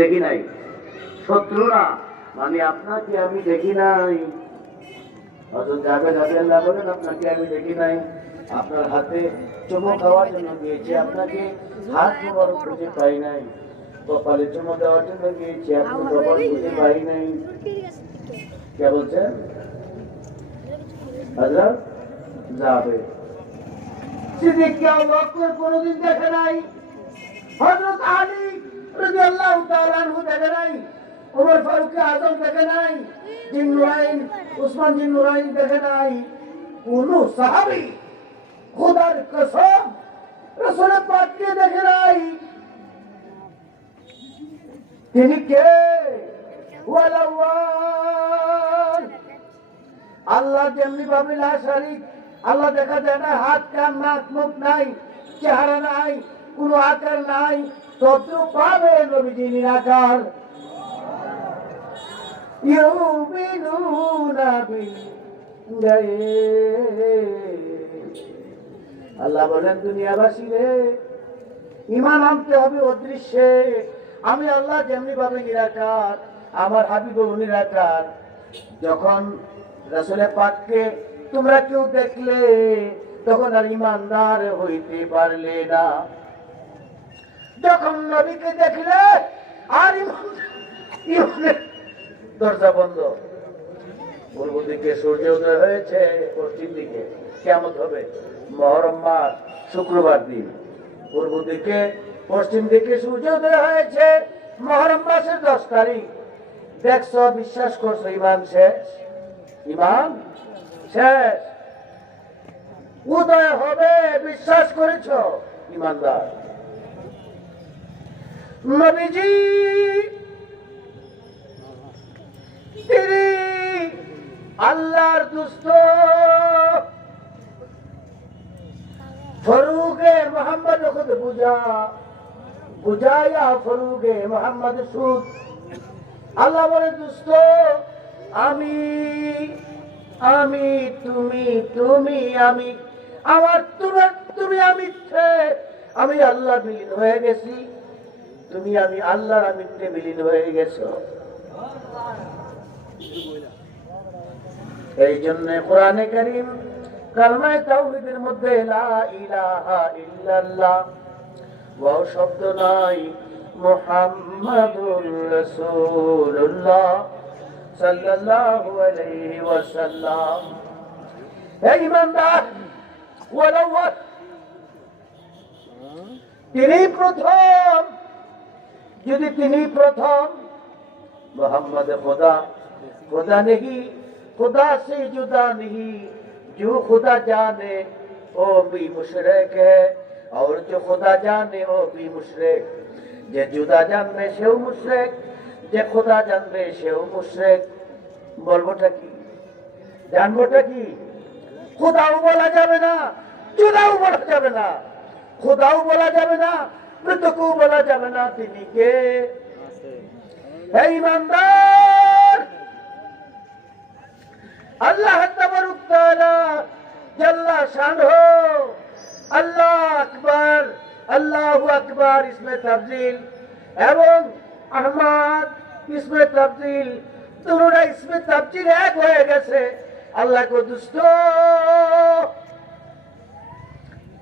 দেখি নাই, শত্রু না, মানে আপনাকে আমি দেখি নাই। হযরত জাবের রাদিয়াল্লাহু বলেন, আপনাকে আমি দেখি নাই, আপনার হাতে চুমু খাওয়ার জন্য গিয়েছি, আপনাকে হাত মোবারক খুঁজে পাই নাই, কপালে চুমু দেওয়ার জন্য গিয়েছি, আপনি কপাল খুঁজে পাই নাই। কে বলছেন? হযরত জাবের। সিদ্দিককে আবু বকর কোনদিন দেখে নাই, হযরত আলী রাদিয়াল্লাহু তাআলা আনহু দেখে নাই, ওমর ফারুক আযম দেখে নাই, জিন্নুরাইন উসমান জিন্নুরাইন দেখে নাই, কোন সাহাবী খোদার কসম রাসূল পাককে দেখে নাই। তিনি কে? ওয়ালাওয়াল। আল্লাহ যেমনি ভাবে লা শারীক, আল্লাহ দেখা যায় না, হাত কান নাক মুখ নাই, চেহারা নাই, কোনো আকার নাই, তদ্রূপ ভাবে নবীজি নিরাকার। ইউমিনুনা বিল গায়ব। আল্লাহ বলেন, দুনিয়াবাসী রে, ঈমান আনতে হবে অদৃশ্যে। আমি আল্লাহ যেমনি ভাবে নিরাকার, আমার হাবিবও নিরাকার। যখন রাসূল পাককে তোমরা কেউ দেখলে, তখন আর ঈমানদার হইতে পারলে না। যখন নবীকে দেখলে আর ঈমানের দরজা বন্ধ। পূর্ব দিকে সূর্য উদয় হয়েছে, পশ্চিম দিকে কিয়ামত হবে, মুহররম মাস শুক্রবার দিন। পূর্ব দিকে পশ্চিম দিকে সূর্য উদয় হয়েছে, মুহররম মাসের 10 তারিখ। দেখছো, বিশ্বাস করছো, ঈমান শেষ, ঈমান শেষ। উদয় হবে, বিশ্বাস করেছো, ঈমানদার। নবীজি তিনি আল্লাহর দুস্ত, ফরুকে মোহাম্মদ খুদ বুঝায়া ফরুকে মোহাম্মদ সুদ। আল্লাহ বলে, দুস্ত আমি আমি তুমি তুমি আমি, আমার তুমি আমি, আমি আল্লাহ বিলীন হয়ে গেছি, তুমি আমি আল্লাহর আমিতে বিলীন হয়ে গেছো। এই জন্য কোরআনে কারীম কালমায়ে তাওহীদের মধ্যে লা ইলাহা ইল্লাল্লাহ ওয়াও শব্দ নাই, মুহাম্মাদুর রাসূলুল্লাহ সাল্লাল্লাহু আলাইহি ওয়াসাল্লাম। হে ঈমানদার, ওয়ালাওয়াত, তিনি প্রথম। যদি তিনি প্রথম, मोहम्मद खुदा खुदा नहीं, खुदा से जुदा नहीं, जो खुदा जाने वो भी मुशरिक है, और जो खुदा जाने वो भी मुशरिक। जे जुदा जानবে সেও মুশরিক, যে খোদা জানবে সেও মুশরিক। বলবোটা কি, জানবোটা কি? খোদাও বলা যাবে না, জুদাও বলা যাবে না, খোদাও বলা যাবে না, মৃতকও বলা যাবে না। তিনি কে? হে ঈমানদার, আল্লাহ তাবারক তাআলা জাল্লা শানহু, আল্লাহ আকবার, আল্লাহু আকবার ইসমে তাফজিল এবং আহমদ ইসমে তাফজিল, দুটোটা ইসমে তাফজিল এক হয়ে গেছে। আল্লাহ কো দুস্ত,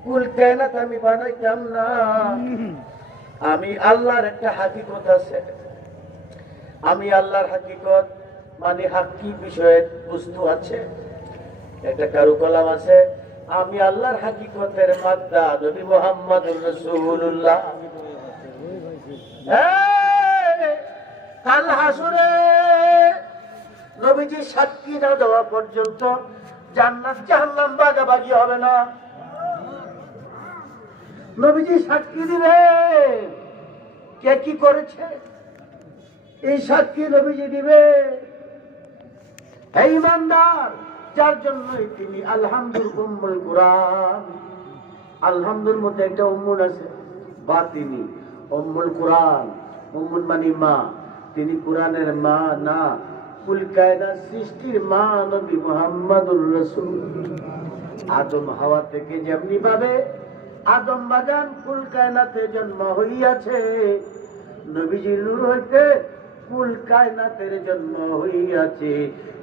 কুল কায়নাত আমি বানাইতাম না। আমি আল্লাহর একটা হাকিকত আছে, আমি আল্লাহর হাকিকত মানে হাক্কি বিষয়ের বস্তু আছে, একটা কারুকলাম আছে। আমি আল্লাহর হাকিকতের মাদ্দা নবী মুহাম্মদুর রাসূলুল্লাহ। কাল হাসরে নবীজি সাক্ষী না দেওয়া পর্যন্ত জান্নাত জাহান্নাম ভাগাভাগি হবে না। নবীজি সাক্ষী দিবে কে কি করেছে, এই সাক্ষী নবীজি দিবে। এই ঈমানদার, যার জন্যই তিনি আলহামদুল উম্মুল কুরআন। আলহামদুর মধ্যে একটা উম্মুল আছে, বাতিনি উম্মুল কুরআন। উম্মুল মানে মা, তিনি কুরআনের মা না, কুল কায়নাত সৃষ্টির মা নবী মুহাম্মদুর রাসূল। আদম হাওয়া থেকে যেমনি ভাবে আদম বাগান কুল কায়নাতে জন্ম হইয়াছে, নবীজির নূর হইতে কুল কায়নাতের জন্ম হইয়াছে।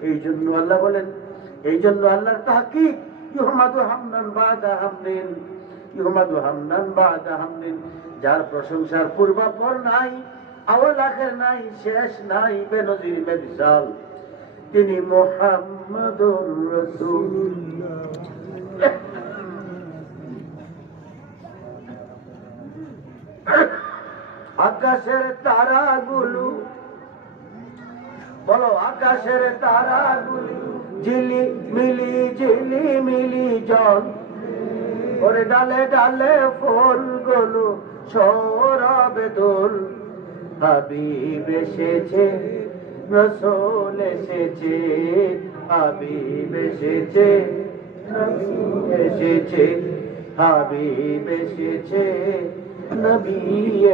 এই জন্য আল্লাহ বলেন, এই জন্য আল্লাহর তাহকিক ইউহমাদু হামদান বাদা হামদিন, ইউহমাদু হামদান বাদা হামদিন, যার প্রশংসার পূর্বাপর নাই, আওয়াল আখের নাই, শেষ নাই, বেনজির বেমিসাল, তিনি মুহাম্মাদুর রাসূলুল্লাহ। আকাশের তারাগুলো, বলো আকাশের তারাগুলো ঝিলি মিলি জল, ওরে ডালে ডালে ফুলগুলো সৌরভে দোল। হাবিব এসেছে, রাসূল এসেছে, হাবিব এসেছে, নবী এসেছে, হাবিব এসেছে, নবী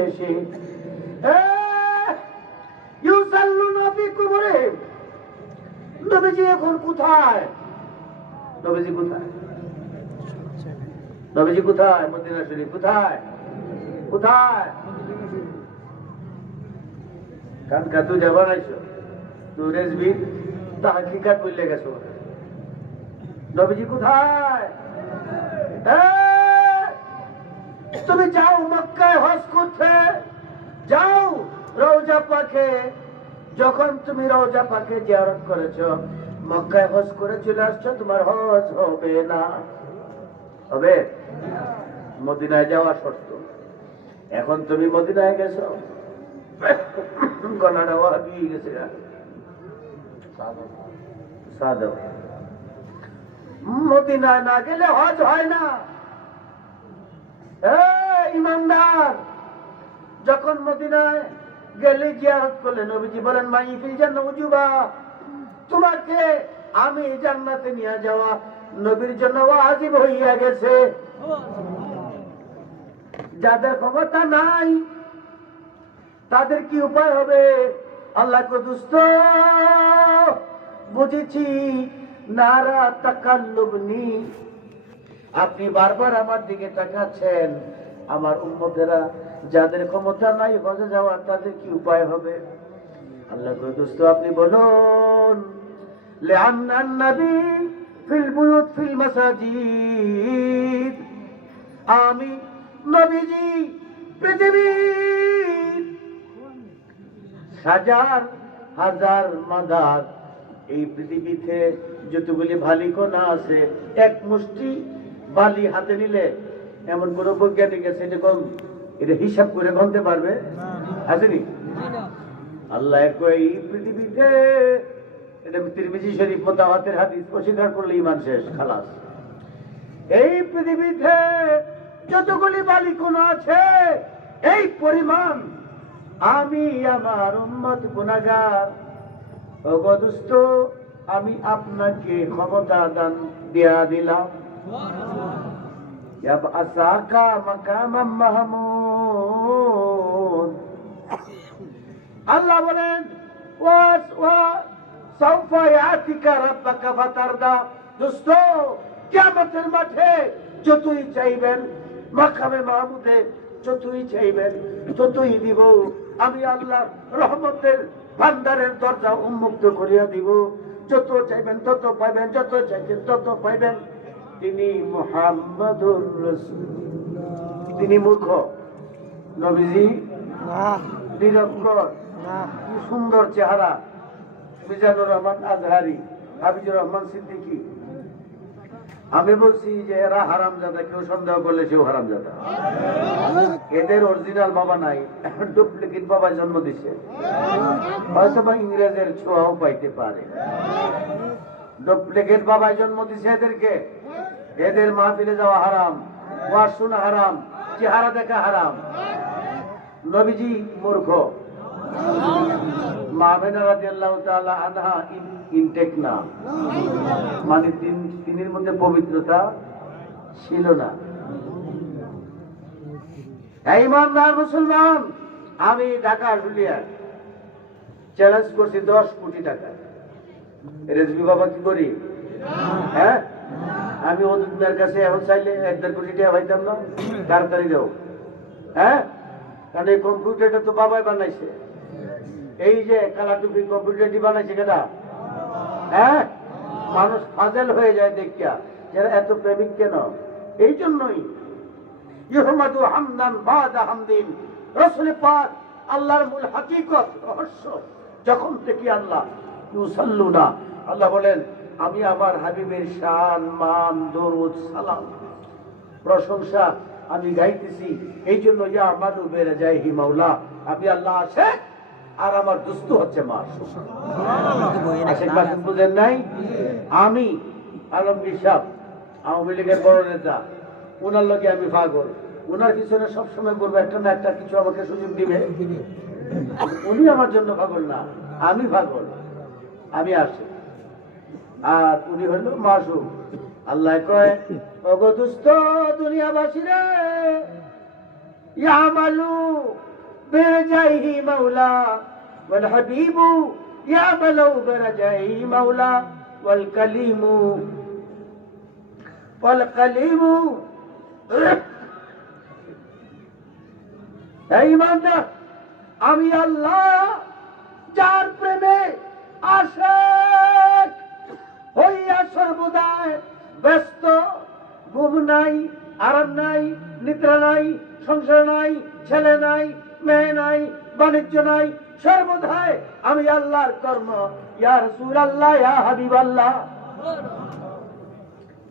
এসে। ইউসাল্লুনা ফি কুবুরিহিম, নবীজি এখন কোথায়? নবীজি কোথায়? নবীজি কোথায়? মদিনা শরীফ কোথায়? কোথায়? কান কাতু যাবা নাইছো, তুই রেজবি তাহকিকাত বললে গেছো। নবীজি কোথায়? তুমি যাও মক্কায় হজ করতে, যাও রওজা পাকে। যখন তুমি রওজা পাকে জিয়ারত করেছো, মক্কায় হজ করে চলে আসছো, তোমার হজ হবে না। হবে? মদিনায় যাওয়া শর্ত। এখন তুমি মদিনায় গেছো, গলাটা দিয়ে গেছে, মদিনায় না গেলে হজ হয় না। ইমানদার, যখন মদিনায় গেলে জিয়ারত করলে, নবীজি বলেন মাই ফিল জান্নাহ উজুবা, তোমাকে আমি জান্নাতে নিয়ে যাওয়া নবীর জন্য ওয়াজিব হইয়া গেছে। যাদের ক্ষমতা নাই তাদের কি উপায় হবে? আল্লাহ কো দুস্ত বুঝেছি, নারা তাকাল্লুবনি, আপনি বারবার আমার দিকে তাকাচ্ছেন। আমার উম্মতেরা যাদের ক্ষমতা নাই হজে যাওয়ার, তাদের কি উপায় হবে? আল্লাহ কো দোস্ত আপনি বলুন, লিআন্নান নবী ফিল বুয়ুত ফিল মাসাজিদ, আমি নবীজি পৃথিবীর হাজার হাজার মাদার, এই পৃথিবীতে যতগুলি বালিকণা আছে, এক মুষ্টি বালি হাতে নিলে এমন কোন বৈজ্ঞানিক আছে এটা হিসাব করে গণতে পারবে? আসেনি? আল্লাহ এই পৃথিবীতে, এটা তিরমিজি শরীফ মুতাওয়াতির হাদিস, অস্বীকার করলে ঈমান শেষ, খালাস। এই পৃথিবীতে যতগুলি বালিকণা আছে, এই পরিমাণ আমি আমার উম্মত গুনাহগার, ওগো দোস্ত আমি আপনাকে ক্ষমতা দান দিয়া দিলাম। ইয়াবআসাকা মাকামাম মাহমুদ, আল্লাহ বলেন ওয়া সাউফা ইয়াতিকা রাব্বাকা ফাতারদা, দোস্ত কিয়ামতের মাঠে যতই চাইবেন, মাকামে মাহমুদে যতই চাইবেন ততই দিব। আমি আল্লাহ রহমতের ভান্ডারের দরজা উন্মুক্ত করিয়া দিব, যত চাইবেন তত পাইবেন, যত চাইবেন তত পাইবেন। তিনি মুহাম্মাদুর রাসূলুল্লাহ। তিনি মূর্খ? নবীজি নিরক্ষর, কি সুন্দর চেহারা। মিজানুর রহমান আজহারি, হাবিজুর রহমান সিদ্দিকী, আমি বলছি যে এরা হারামজাদা, কেউ সন্দেহ করলে সেও হারামজাদা। এদের অরিজিনাল বাবা নাই, ডুপ্লিকেট বাবা জন্ম দিছে, হয়তো বা ইংরেজের ছোঁয়াও পাইতে পারে। ডুপ্লিকেট বাবাই জন্ম দিছে এদেরকে। এদের মাহফিলে যাওয়া হারাম, ওয়াজ শোনা হারাম, চেহারা দেখা হারাম। নবীজি মূর্খ। মা আমেনা রাদিয়াল্লাহু তাআলা আনহা ইনটেক না, মানে তিনের মধ্যে পবিত্রতা ছিল না। ইমানদার মুসলমান, আমি ঢাকা আশুলিয়া চ্যালেঞ্জ করছি 10 কোটি টাকা। রেজবি বাবা কি করি? হ্যাঁ, আমি ওদের কাছে এখন চাইলে 1.5 কোটি টাকা পাইতাম না? তাড়াতাড়ি দাও। হ্যাঁ, কারণ এই কম্পিউটারটা তো বাবাই বানাইছে। এই যে কালাটুপি কম্পিউটারটি বানাইছে কেটা? হ্যাঁ, মানুষ ফাজেল হয়ে যায় দেখিয়া, যারা এত প্রেমিক কেন? এই জন্যই ইহমাদু হামদান বাদা হামদিন। রাসূল পাক আল্লাহর মূল হাকিকত রহস্য যখন থেকে আল্লাহ ইউসাল্লুনা, আল্লাহ বলেন আমি আমার হাবিবের শান মান দরুদ সালাম প্রশংসা আমি গাইতেছি। এই জন্য ইয়া আমাদু বেড়ে যায় হি মাওলা, আমি আল্লাহ আছে আর আমার দুস্থ হচ্ছে মাসুক। আশেক মাসুক বুঝেন নাই? আমি আলমগীর সাহেব আওয়ামী লীগের বড় নেতা, ওনার লগে আমি পাগল। ওনার পিছনে সবসময় করবো একটা না একটা কিছু আমাকে সুযোগ দিবে। উনি আমার জন্য পাগল না, আমি পাগল, আমি আসি। আর উনি হইল মাসুক। আল্লাহ কয় ওগো দুস্থ দুনিয়াবাসী রে, ইয়ামালু বিরজাইহি মাওলা ওয়াল হাবিবু ইয়ামালু বিরজাইহি মাওলা ওয়াল কালিমু এই ইমানদার, আমি আল্লাহ যার প্রেমে আশিক হইয়া সর্বদাই ব্যস্ত, ঘুম নাই, আরাম নাই, নিদ্রা নাই, সংসার নাই, ছেলে নাই, মেয়ে নাই, বাণিজ্য নাই, সর্বদাই আমি আল্লাহর কর্ম। ইয়া রাসূলুল্লাহ, ইয়া হাবিবাল্লাহ,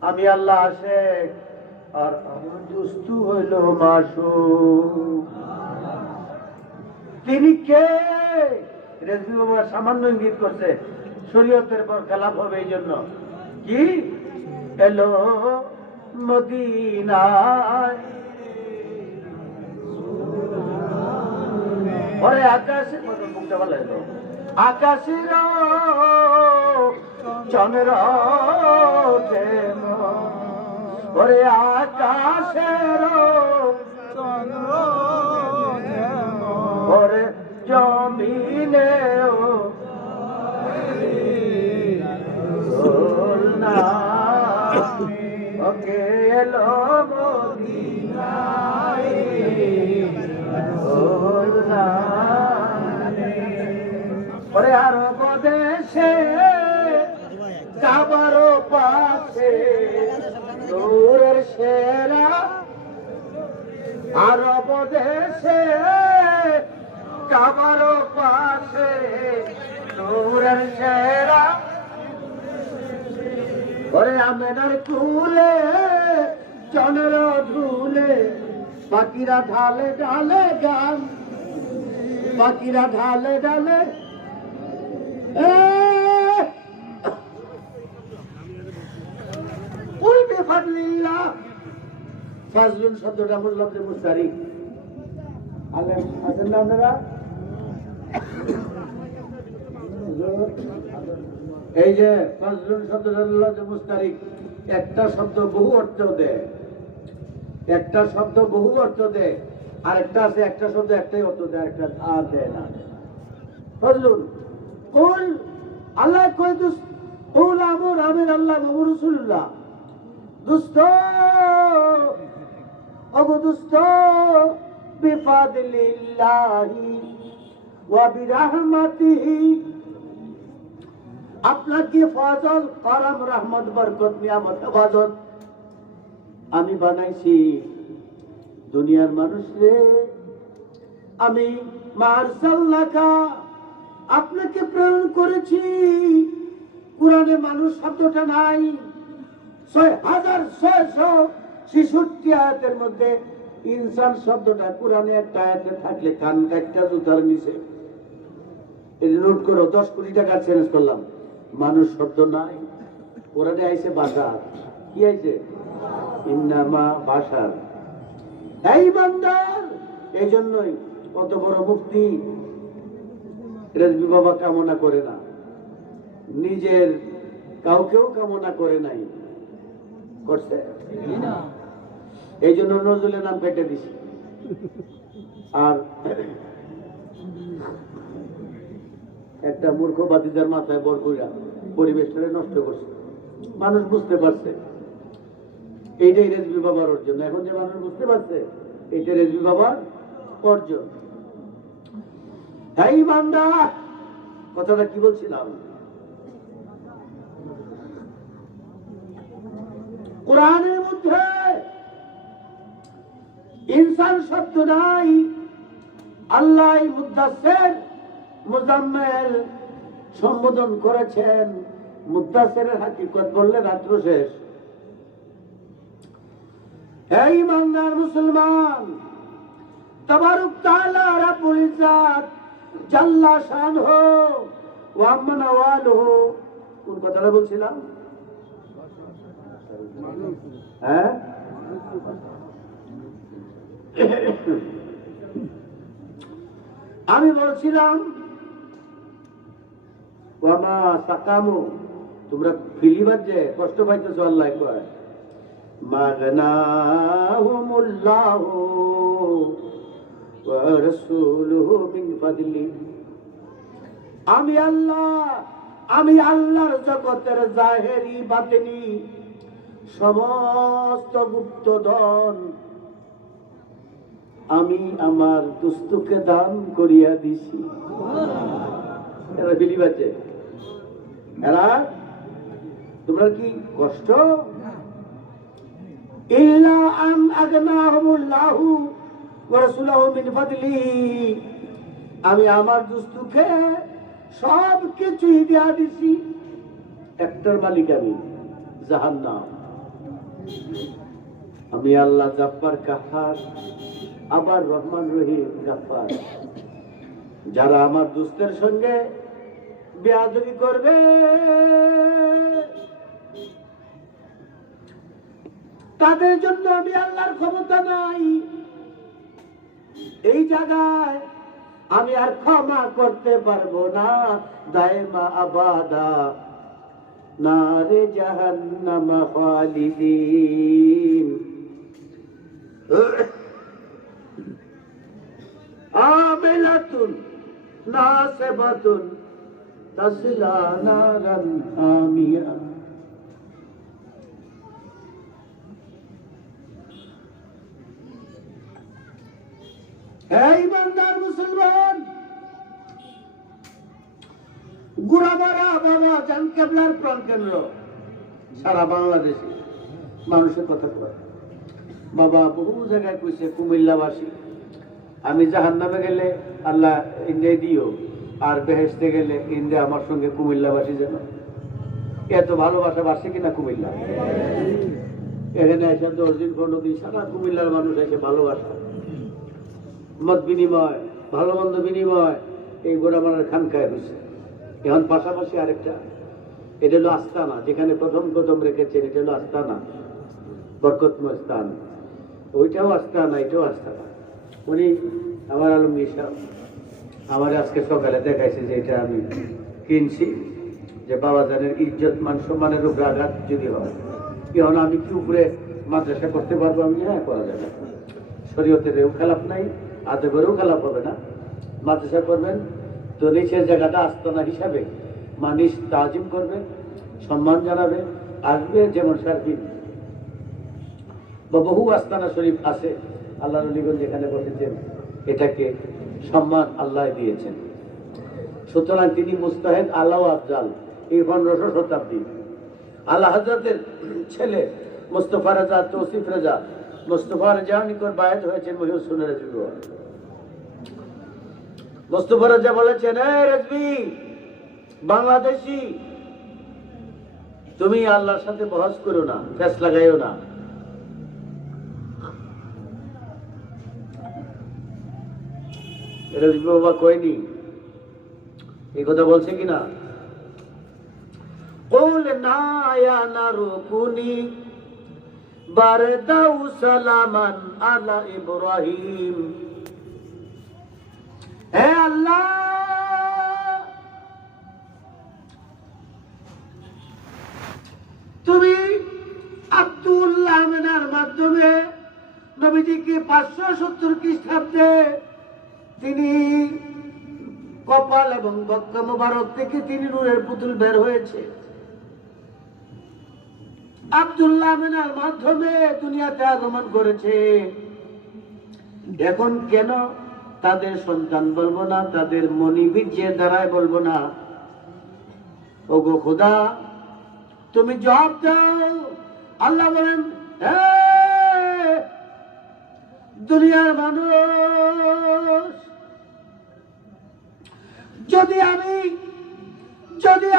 আমি আল্লাহ আশেক আর আমার দুস্তু হইল মাসুক। তিনি কে? রেজভি বাবা সামান্য ইঙ্গিত করছে, শরীয়তের পর খেলাফ হবে এই জন্য। কি এলো মদিনায়, ওরে আকাশে মুখটা ভালো এলো, আকাশের চন্দ্র ওরে আকাশের ওরে জমিনে ওকে এলো মদিনায় ওরে আরব দেশে কাবার পাশে নূরের সেরা, আরব দেশে কাবার পাশে নূরের সেরা, ওরে আমেনার কুলে চন্দ্র ধুলে পাখিরা ঢালে ঢালে গান, পাখিরা ঢালে ঢালে ফাজলুন শব্দটা বুঝলাম যে মুস্তারিক। আছেন না আপনারা? এই যে ফাজলুন শব্দটা যে মুস্তারিক, একটা শব্দ বহু অর্থ দেয়, একটা শব্দ বহু অর্থ দেয়, আর একটা আছে একটা শব্দ একটাই অর্থ দেয়, একটা আর দেয় না। ফাজলুন কুল আল্লাহ কয় দুস্ত, কুল আমর আমির আল্লাহ মুহাম্মদ রাসূলুল্লাহ। দুস্ত ওগো দুস্ত, বিফাদলিল্লাহি ওয়া বিরহমাতিহি, আপনার কি ফজল করম রহমত বরকত নিয়ামত হেফাজত আমি বানাইছি দুনিয়ার মানুষ রে। আমি মারসাল্লাকা, আপনাকে প্রেরণ করেছি। কোরআনে মানুষ শব্দটা নাই, 6666 আয়াতের মধ্যে ইনসান শব্দটা কোরআনে একটা আয়াতে থাকলে কান কাটটা জুতার নিচে। এই নোট করো, 10 কোটি টাকা চেঞ্জ করলাম, মানুষ শব্দ নাই। কোরআনে আইছে বাশার, কি আইছে? ইন্নামা বাশার। এই বান্দার, এই জন্যই কত বড় মুক্তি রেজভি বাবা কামনা করে না, নিজের কাউকেও কামনা করে নাই, করছে? এই জন্য নজরুলের নাম কেটে দিছি। আর একটা মূর্খ বাতিদার মাথায় বর কইরা পরিবেশটারে নষ্ট করছে, মানুষ বুঝতে পারছে এইটাই রেজভি বাবার অর্জন। এখন যে মানুষ বুঝতে পারছে এইটা রেজভি বাবার অর্জন। হ্যাঁ ইমানদার, কথাটা কি বলছিলাম? কোরআনের মধ্যে ইনসান শব্দ নাই। আল্লাহ মুদ্দাসসির মুজাম্মিল সম্বোধন করেছেন। মুদ্দাসসিরের হাকিকত বললে রাত্র শেষ। হে ইমানদার মুসলমান, তাবারক তাআলা রাব্বুল ইজ্জাত জাল্লা শানহু ওয়া আম্মা নাওয়ালুহু, কোন কথাটা বলছিলাম? হ্যাঁ, আমি বলছিলাম ওয়ামা সাকামু, তোমরা ফিলিবার যে কষ্ট পাইতেছো আল্লাহ কয় মাগনাহুমুল্লাহু ওয়া রাসূলুহু মিন ফাদলি। আমি আল্লাহর জগতের জাহেরি বাতিনি সমস্ত গুপ্ত ধন আমি আমার দুস্থকে দান করিয়া দিছি। এরা ফিলিবাছে, এরা তোমরা কি কষ্ট? ইল্লা আন আগনাহুমুল্লাহু ওয়া রাসূলুহু মিন ফাদলিহি, আমি আমার দুস্থকে সব কিছুই দিয়া দিছি। একটার মালিক আমি, জাহান্নাম। আমি আল্লাহ জাব্বার কাহার, আবার রহমান রহিম গাফফার। যারা আমার দুস্থের সঙ্গে বেয়াদবি করবে তাদের জন্য আমি আল্লাহর ক্ষমতা নাই। এই জায়গায় আমি আর ক্ষমা করতে পারবো না। দায়মা আবাদা নারে জাহান্নাম খালিদিন। আমিলাতুন নাসিবাতুন তাসলা নারান হামিয়া। হে ইমানদার মুসলমান, গুড়ামারা বাবা জান কেবলার প্রাণ কেন্দ্র সারা বাংলাদেশে মানুষের কথা কয়। বাবা বহু জায়গায় কইছে কুমিল্লাবাসী, আমি জাহান্নামে গেলে আল্লাহ ইন্ডিয়া দিও, আর বেহেশতে গেলে ইন্ডিয়া আমার সঙ্গে কুমিল্লাবাসী যেন। এত ভালোবাসা বাসে কিনা কুমিল্লা? এখানে এসে 10 দিন 15 দিন সারা কুমিল্লার মানুষ এসে ভালোবাসা, মত বিনিময়, ভালো মন্দ বিনিময় এই গোড়ামারার খানকায় হয়েছে। এখন পাশাপাশি আরেকটা, এটা হলো আস্তানা, যেখানে প্রথম রেখেছেন, এটা হলো আস্তানা, বরকতময় স্থান। ওইটাও আস্তানা, এটাও আস্তানা। উনি আমার আলমগীর সাহেব আমার আজকে সকালে দেখাইছে যে এটা আমি কিনছি, যে বাবাজানের ইজ্জত মান সম্মানের উপরে আঘাত যদি হয়, এখন আমি কি উপরে মাদ্রাসা করতে পারবো? আমি হ্যাঁ, করা যাবে। শরীয়তেরও খেলাপ নাই, আদবেরও খেলাপ হবে না। মাদ্রাসা করবেন তো নিচের জায়গাটা আস্তানা হিসাবে মানুষ তাজিম করবে, সম্মান জানাবে, আসবে। যেমন সার্বিক বা বহু আস্তানা শরীফ আছে, আল্লাহ নবীগণ যেখানে বসেছেন, এটাকে সম্মান আল্লাহ দিয়েছেন। সুতরাং তিনি মুস্তাহিদ আল্লাহ আফজাল। এই 1500 শতাব্দী আল্লাহ হযরতের ছেলে মুস্তাফা রাজা, তৌসিফ রাজা, মুস্তাফা রাজা নিকট বায়াত হয়েছেন মহিউসুন রাজবি। মুস্তাফা রাজা বলেছেন, এ রাজবি বাংলাদেশি, তুমি আল্লাহর সাথে বহস করো না, ফেস লাগাইও না। রাজবি বাবা কয়নি, এই কথা বলছে কিনা? قل نايا نركني بردا سلاما على ابراهيم। হে আল্লাহ, তুমি আব্দুল্লাহ আমিনার মাধ্যমে নবীজিকে 570 খ্রিস্টাব্দে তিনি কপাল এবং বক্কা মুবারক থেকে তিনি নূরের পুতুল বের হয়েছে। আব্দুল্লাহ আমিনার মাধ্যমে দুনিয়াতে আগমন করেছে। এখন কেন তাদের সন্তান বলবো না, তাদের মনিবীর্যের দ্বারাই বলবো না, ওগো খোদা তুমি জবাব দাও। আল্লাহ বলেন, হে দুনিয়ার মানুষ, যদি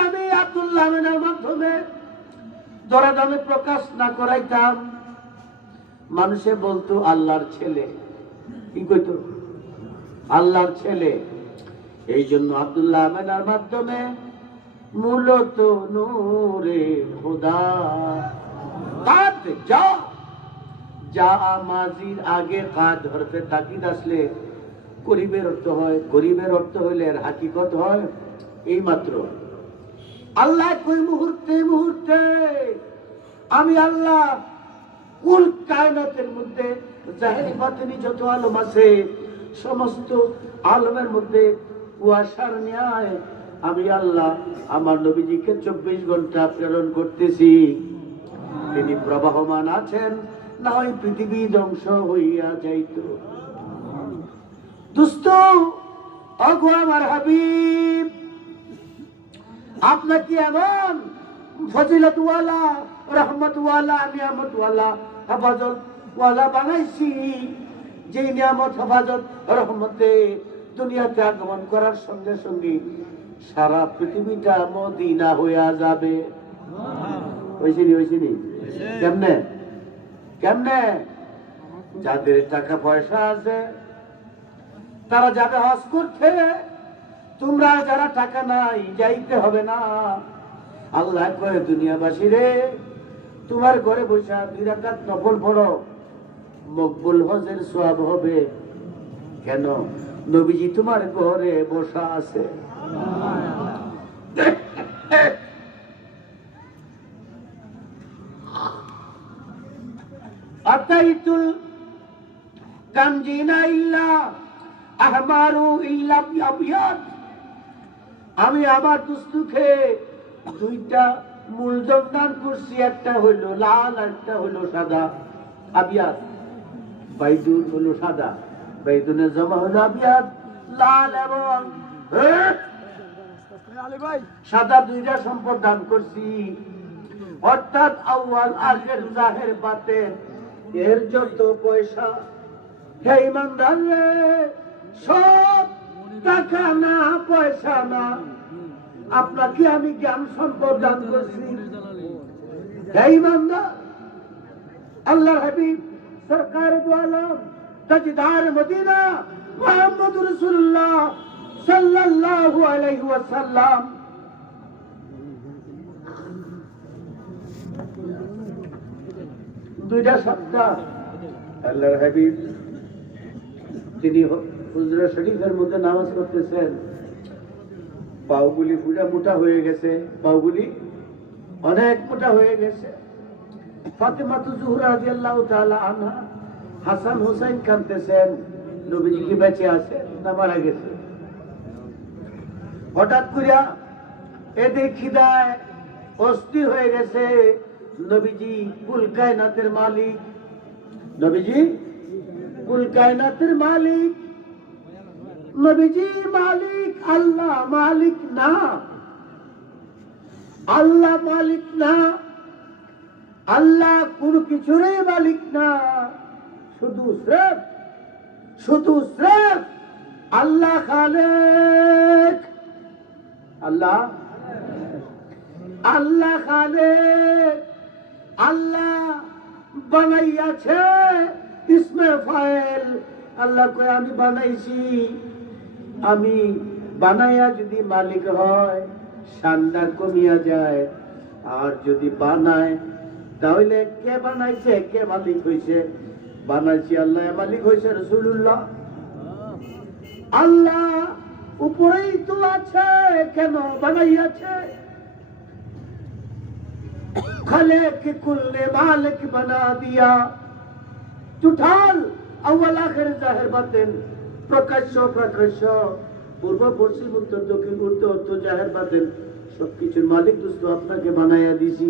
আমি আব্দুল্লাহ আমিনের মাধ্যমে দরাদামে প্রকাশ না করাইতাম, মানুষে বলতো আল্লাহর ছেলে। কি কইতো? আল্লাহর ছেলে। এই জন্য আব্দুল্লাহ আমিনের মাধ্যমে মূলত নূরে খোদা। যা মাজির আগে কাজ হরফে তাকিদ আসলে গরিবের অর্থ হয়, গরিবের অর্থ হইলে হাকিকত হয়। এই মাত্র আল্লাহ কই মুহূর্তে মুহূর্তে আমি আল্লাহ কুল কায়নাতের মধ্যে জাহেরি বাতিনি যত আলম আছে, সমস্ত আলমের মধ্যে কুয়াশার ন্যায় আমি আল্লাহ আমার নবীজিকে 24 ঘন্টা প্রেরণ করতেছি। তিনি প্রবাহমান আছেন, না হয় পৃথিবী ধ্বংস হইয়া যাইত। দোস্ত, ওগো আমার হাবিব, আপনাকে এমন ফজিলতওয়ালা, রহমতওয়ালা, নিয়ামতওয়ালা, হেফাজতওয়ালা বানাইছি, যে নিয়ামত, হেফাজত, রহমতে দুনিয়াতে আগমন করার সঙ্গে সঙ্গে সারা পৃথিবীটা মদিনা হইয়া যাবে। হইছিনি? কেমনে? যাদের টাকা পয়সা আছে তারা যাবে হজ করতে, তোমরা যারা টাকা নাই যাইতে হবে না। আল্লাহ কয়ে, দুনিয়াবাসী রে, তোমার ঘরে বসা 2 রাকাত নফল পড়ো, মকবুল হজের সওয়াব হবে। কেন? নবীজি তোমার ঘরে বসা আছে। আতাইতুল কামজিনা ইল্লা আহমারু ইল্লা আবিয়াদ। আমি আমার দুস্থকে 2টা মূলধন দান করছি, একটা হইল লাল, একটা হইল সাদা। আবিয়াদ বাইদুন হলো সাদা, বাইদুনের জমা হলো আবিয়াদ। লাল এবং সাদা 2টা সম্পদ দান করছি, অর্থাৎ আউয়াল আখির জাহির বাতিন এর যত পয়সা। হে ইমানদার রে, সব টাকা না, পয়সা না, আপনাকে আমি জ্ঞান সম্পদ দান করছি। হে ইমানদার, আল্লাহর হাবিব সরকার দু আলম তাজদার মদিনা মুহাম্মদুর রাসূলুল্লাহ সাল্লাল্লাহু আলাইহি ওয়াসাল্লাম দুইটা সপ্তাহ আল্লাহর হাবিব তিনি হুজরা শরীফের মধ্যে নামাজ পড়তেছেন, পাগুলি পুরা মোটা হয়ে গেছে, পাগুলি অনেক মোটা হয়ে গেছে। ফাতেমা জোহরা রাদিয়াল্লাহু তাআলা আনহা, হাসান হুসাইন কাঁদতেছেন, নবীজি কি বেঁচে আছে না মারা গেছে? হঠাৎ করিয়া এদের খিদায় অস্থির হয়ে গেছে। নবীজি কুল কায়নাতের মালিক, নবীজি কুল কায়নাতের মালিক, নবীজি মালিক, আল্লাহ মালিক না, আল্লাহ মালিক না, আল্লাহ কোন কিছুরই মালিক না, শুধু স্রেফ আল্লাহ খালেক। আল্লাহ খালেক, আল্লাহ বানাইয়াছে ইসমে ফাইল। আল্লাহ কয়, আমি বানাইছি। আমি বানাইয়া যদি মালিক হয় শানটা কমিয়া যায়, আর যদি বানায় তাহলে কে বানাইছে, কে মালিক হইছে? বানাইছি আল্লাহ, মালিক হইছে রাসূলুল্লাহ। আল্লাহ উপরেই তো আছে, কেন বানাইয়াছে? খালেক কুল্লে মালিক বানা দিয়া। টুটাল আউয়াল আখির জাহির বাতিন, প্রকাশ্য প্রকাশ্য, পূর্ব পশ্চিম উত্তর দক্ষিণ উত্তর জাহির বাতিন, সবকিছুর মালিক দোস্ত আপনাকে বানাইয়া দিছি।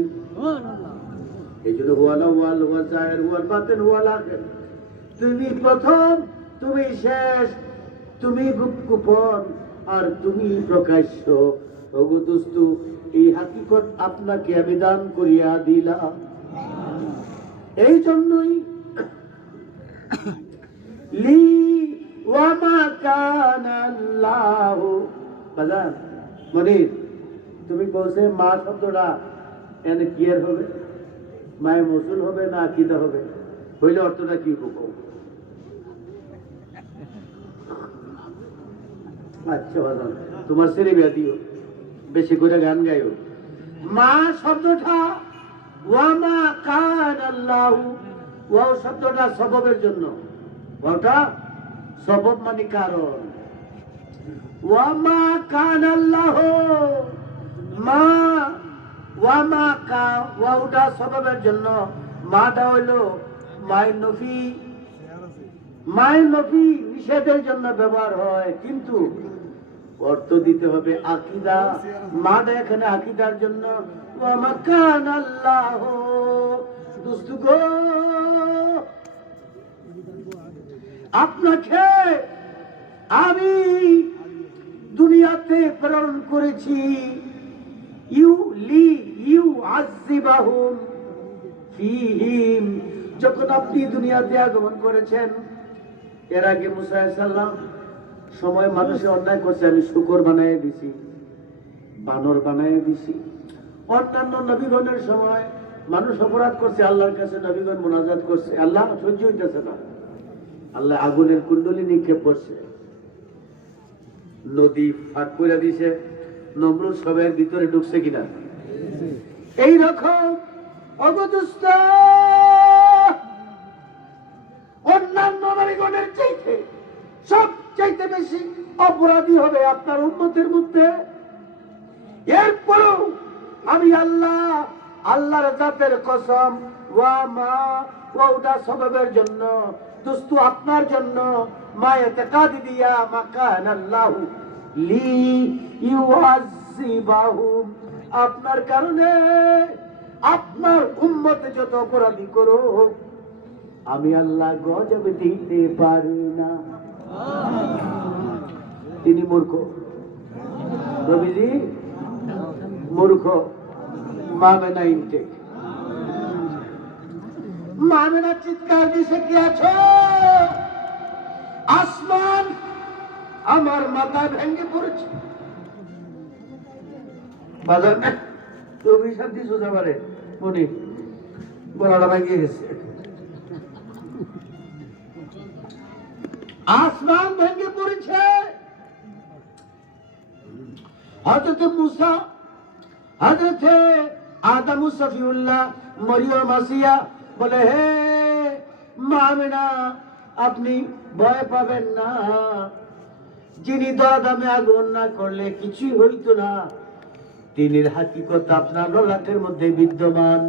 এই জন্য হুয়াল আউয়াল, হুয়াল জাহির, হুয়াল বাতিন, হুয়াল আখির। তুমি প্রথম, তুমি শেষ, তুমি গোপন আর তুমি প্রকাশ্য। ওগো দোস্তু, এই হাকিকত আপনাকে আমি দান করিয়া দিলাম। এই জন্যই লি ওয়া মা কানা আল্লাহু, বাজান মনির তুমি বলছে মা শব্দটা এনে কি এর হবে, মায়ের মসুল হবে না আকিদা হবে, হইলে অর্থটা কি বলবো? আচ্ছা বাজান, তোমার ছেলে বিয়া দিও, বেশি করে গান গাইও। মা শব্দটা ওয়া মা কানা আল্লাহু, ওয়াও শব্দটা সববের জন্য, ওটা সবব মানে কারণ। ওয়া মা কানা আল্লাহু, মা ওয়া মা কা, ওয়াওটা সববের জন্য, মাটা হইলো মায়ের নফি, মায়ের নফি নিষেধের জন্য ব্যবহার হয়, কিন্তু অর্থ দিতে হবে আকীদা। মাটা এখানে আকীদার জন্য। ওয়া মা কানা আল্লাহু, দোস্তু গো আপনাকে আমি দুনিয়াতে প্রেরণ করেছি ইউআযিবাহুম ফীহিম, যখন আপনি দুনিয়াতে আগমন করেছেন। এর আগে মুসা আলাইহিস সালাম সময় মানুষে অন্যায় করছে, আমি শূকর বানায় দিছি, বানর বানায় দিছি। অন্যান্য নবীগণের সময় মানুষ অপরাধ করছে, আল্লাহর কাছে নবীগণ মুনাজাত করছে, আল্লাহ সহ্য হইতেছে না, আল্লাহ আগুনের কুণ্ডলী নিক্ষেপ করছে, নদী ফাঁক করে দিছে, নমরুদ সবের ভিতরে ঢুকছে কিনা। এই রকম অবদুষ্ট অন্যান্য নবীগণের চাইতে সবচাইতে বেশি অপরাধী হবে আপনার উম্মতের মধ্যে। এরপরও আমি আল্লাহ, আল্লাহর জাতের কসম, ওয়া মা, ওটা সবের জন্য, দোস্তু আপনার জন্য, মা ইতিকাদ দিয়া মা কানা আল্লাহু লি ইউআযিবাহুম, আপনার কারণে আপনার উম্মতে যত অপরাধী করো আমি আল্লাহ গজব দিতে পারি না। তিনি মূর্খ, নবীজি মূর্খ, মামেনা ইনটেক। মামেনা চিৎকার দিছে, কি আছো? আসমান আমার মাথা ভেঙে পড়েছে। বাজার অভিশাপ দিছো যাবারে মনি, গলাটা ভেঙে গেছে। আসমান ভেঙে পড়েছে। হযরত মুসা, হযরত আদম সফিউল্লাহ, মরিয়ম আসিয়া বলে, হে মা আমিনা, আপনি ভয় পাবেন না, যিনি দয়াদামে আগুন না করলে কিছুই হইতো না, তিনির হাকিকত আপনার ললাটের মধ্যে বিদ্যমান।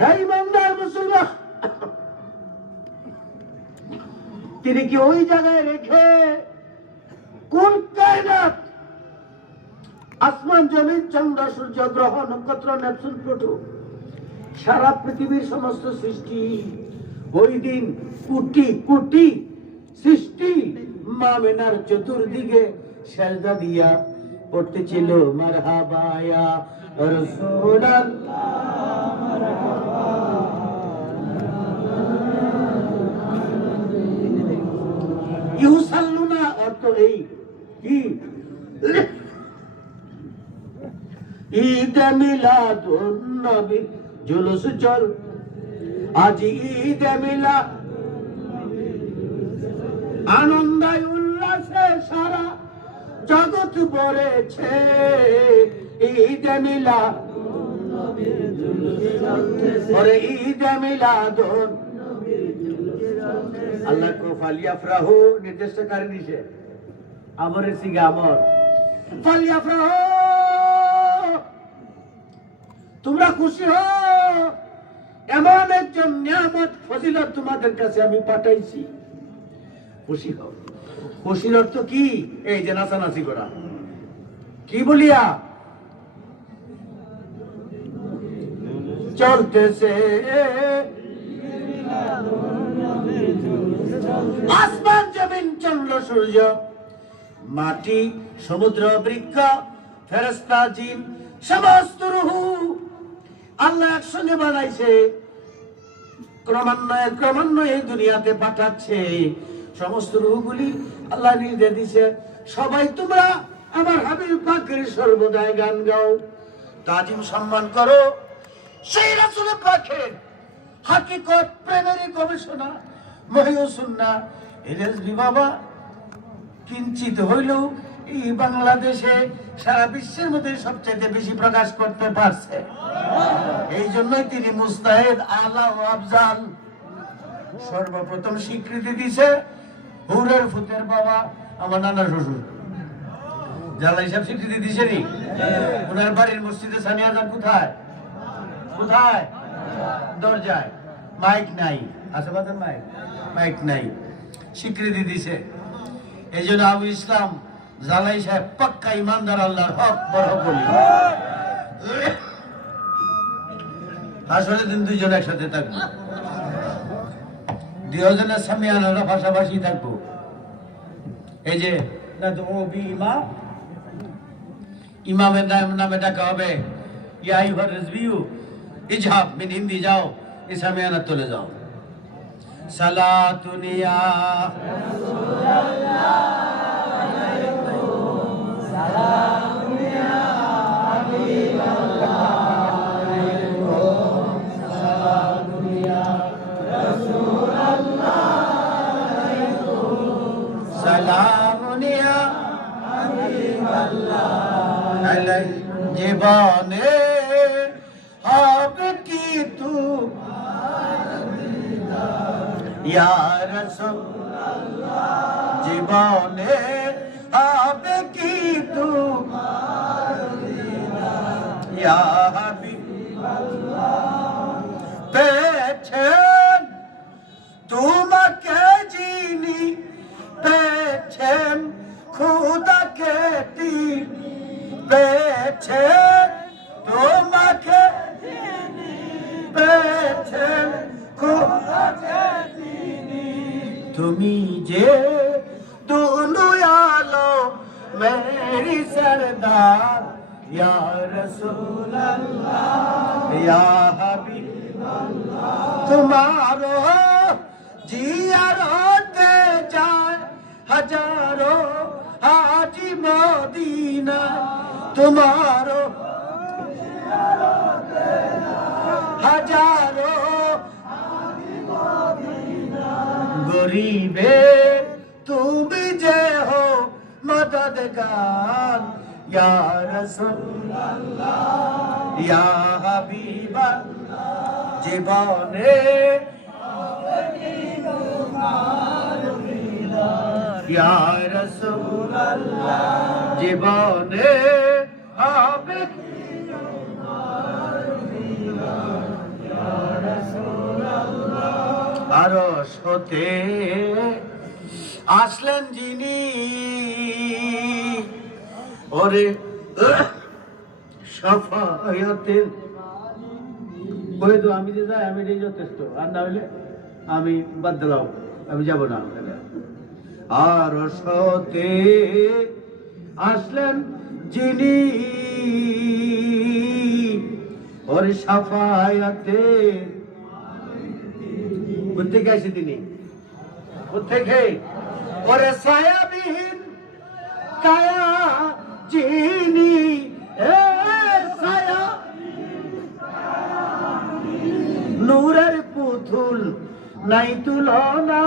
হে ইমানদার মুসলমান, তিনি কি ওই জায়গায় রেখে কোন কায়নাত, আসমান জমিন চন্দ্র সূর্য গ্রহ নক্ষত্র নেপচুন প্লুটো সারা পৃথিবীর সমস্ত সৃষ্টি, ওই দিন কোটি কোটি সৃষ্টি মামিনার চতুর্দিকে সেজদা দিয়া পড়তেছিল, মারহাবা ইয়া রাসূলুল্লাহ, ইউসাল্লুনা, অর্থ এই কি ঈদ মিলাদুন নবী জুলুস চল, আজ ঈদ মিলাদ, আনন্দায় উল্লাসে সারা জগৎ ভরেছে, ঈদ মিলাদ, ওরে ঈদ মিলাদুন। আল্লাহ কো ফালিয়াফরাহু নির্দেশকারী দিছে, আমরের সিগা আমর, ফালিয়াফরাহু, তোমরা খুশি হও, এমন একজন নিয়ামত ফজিলত তোমাদের কাছে আমি পাঠাইছি, খুশি হও। খুশির অর্থ কি? এই যে নাচানাচি করা, কি বলিয়া চলতেছে আসমান জমিন চন্দ্র সূর্য মাটি সমুদ্র বৃক্ষ ফেরেশতা জিন সমস্ত রূহ আল্লাহ একসঙ্গে বানাইছে, ক্রমান্বয়ে দুনিয়াতে পাঠাচ্ছে। সমস্ত রূহগুলি আল্লাহ নির্দেশ দিছে, সবাই তোমরা আমার হাবিব পাকের সর্বদাই গান গাও, তাজিম সম্মান করো। সেই রাসূল পাকের হাকিকত প্রেমের গবেষণা মহিউসুন্নাহ এলএসবি বাবা কিঞ্চিত হইলেও এই বাংলাদেশে সারা বিশ্বের মধ্যে সবচেয়ে বেশি প্রকাশ করতে পারছে। এই জন্যই তিনি মুস্তাহিদ আলা ও আফজাল সর্বপ্রথম স্বীকৃতি দিছে হুরের ফুতের বাবা আমার নানা শ্বশুর জালাল সাহেব স্বীকৃতি দিছে নি। ওনার বাড়ির মসজিদে সানিয়া যান কোথায় কোথায়? দরজায়। মাইক নাই, আশেপাশের মাইক নাই, স্বীকৃতি দিছে। এই জন্য আবু ইসলাম জালাই সাহেব পাক্কা ইমানদার, আল্লাহর হক বড় বলি। আসলে দিন দুইজন একসাথে থাকবো, দুজনের সামিয়ানারা পাশাপাশি থাকবো। এই যে ইমামের নামে ডাকা হবে, ইয়া আইয়ুহার রিজভিউ ইজহাব মিন হিন্দি, যাও এই সামিয়ানা চলে যাও। সালাতুনিয়া জীবনে হবে কি তু ইয়া রাসূলুল্লাহ, জীবনে হবে কি তু ইয়া হাবিবাল্লাহ, পেছেন তোমাকে যিনি, পেছেন খুদাকে তিনি, পেছেন তোমাকে যিনি, পেছেন খুদাকে তিনি, তুমি যে দুনু আলো মেরি সরদার ইয়া রাসূলুল্লাহ ইয়া হাবিবাল্লাহ, তোমারো জিয়ারতে যায় হাজারো হাজি মদিনা, তোমারো হাজারো গরিবে তুমি যে হো মদদগার ইয়া রাসূলুল্লাহ ইয়া হাবিবাল্লাহ, জীবনে ইয়া রাসূলুল্লাহ, জীবনে হবে আরশ হতে আসলেন যিনি, ওরে শাফায়াতের বলে তো আমি যে যাই আমি এটাই যথেষ্ট, আর না হলে আমি বাদ দিলাম, আমি যাব না। আরশ হতে আসলেন যিনি, ওরে শাফায়াতের, কোথেকে আসে তিনি, কোথেকে? ওরে ছায়াবিহীন কায়া যিনি, ছায়া নূরের পুতুল নাই তুলনা,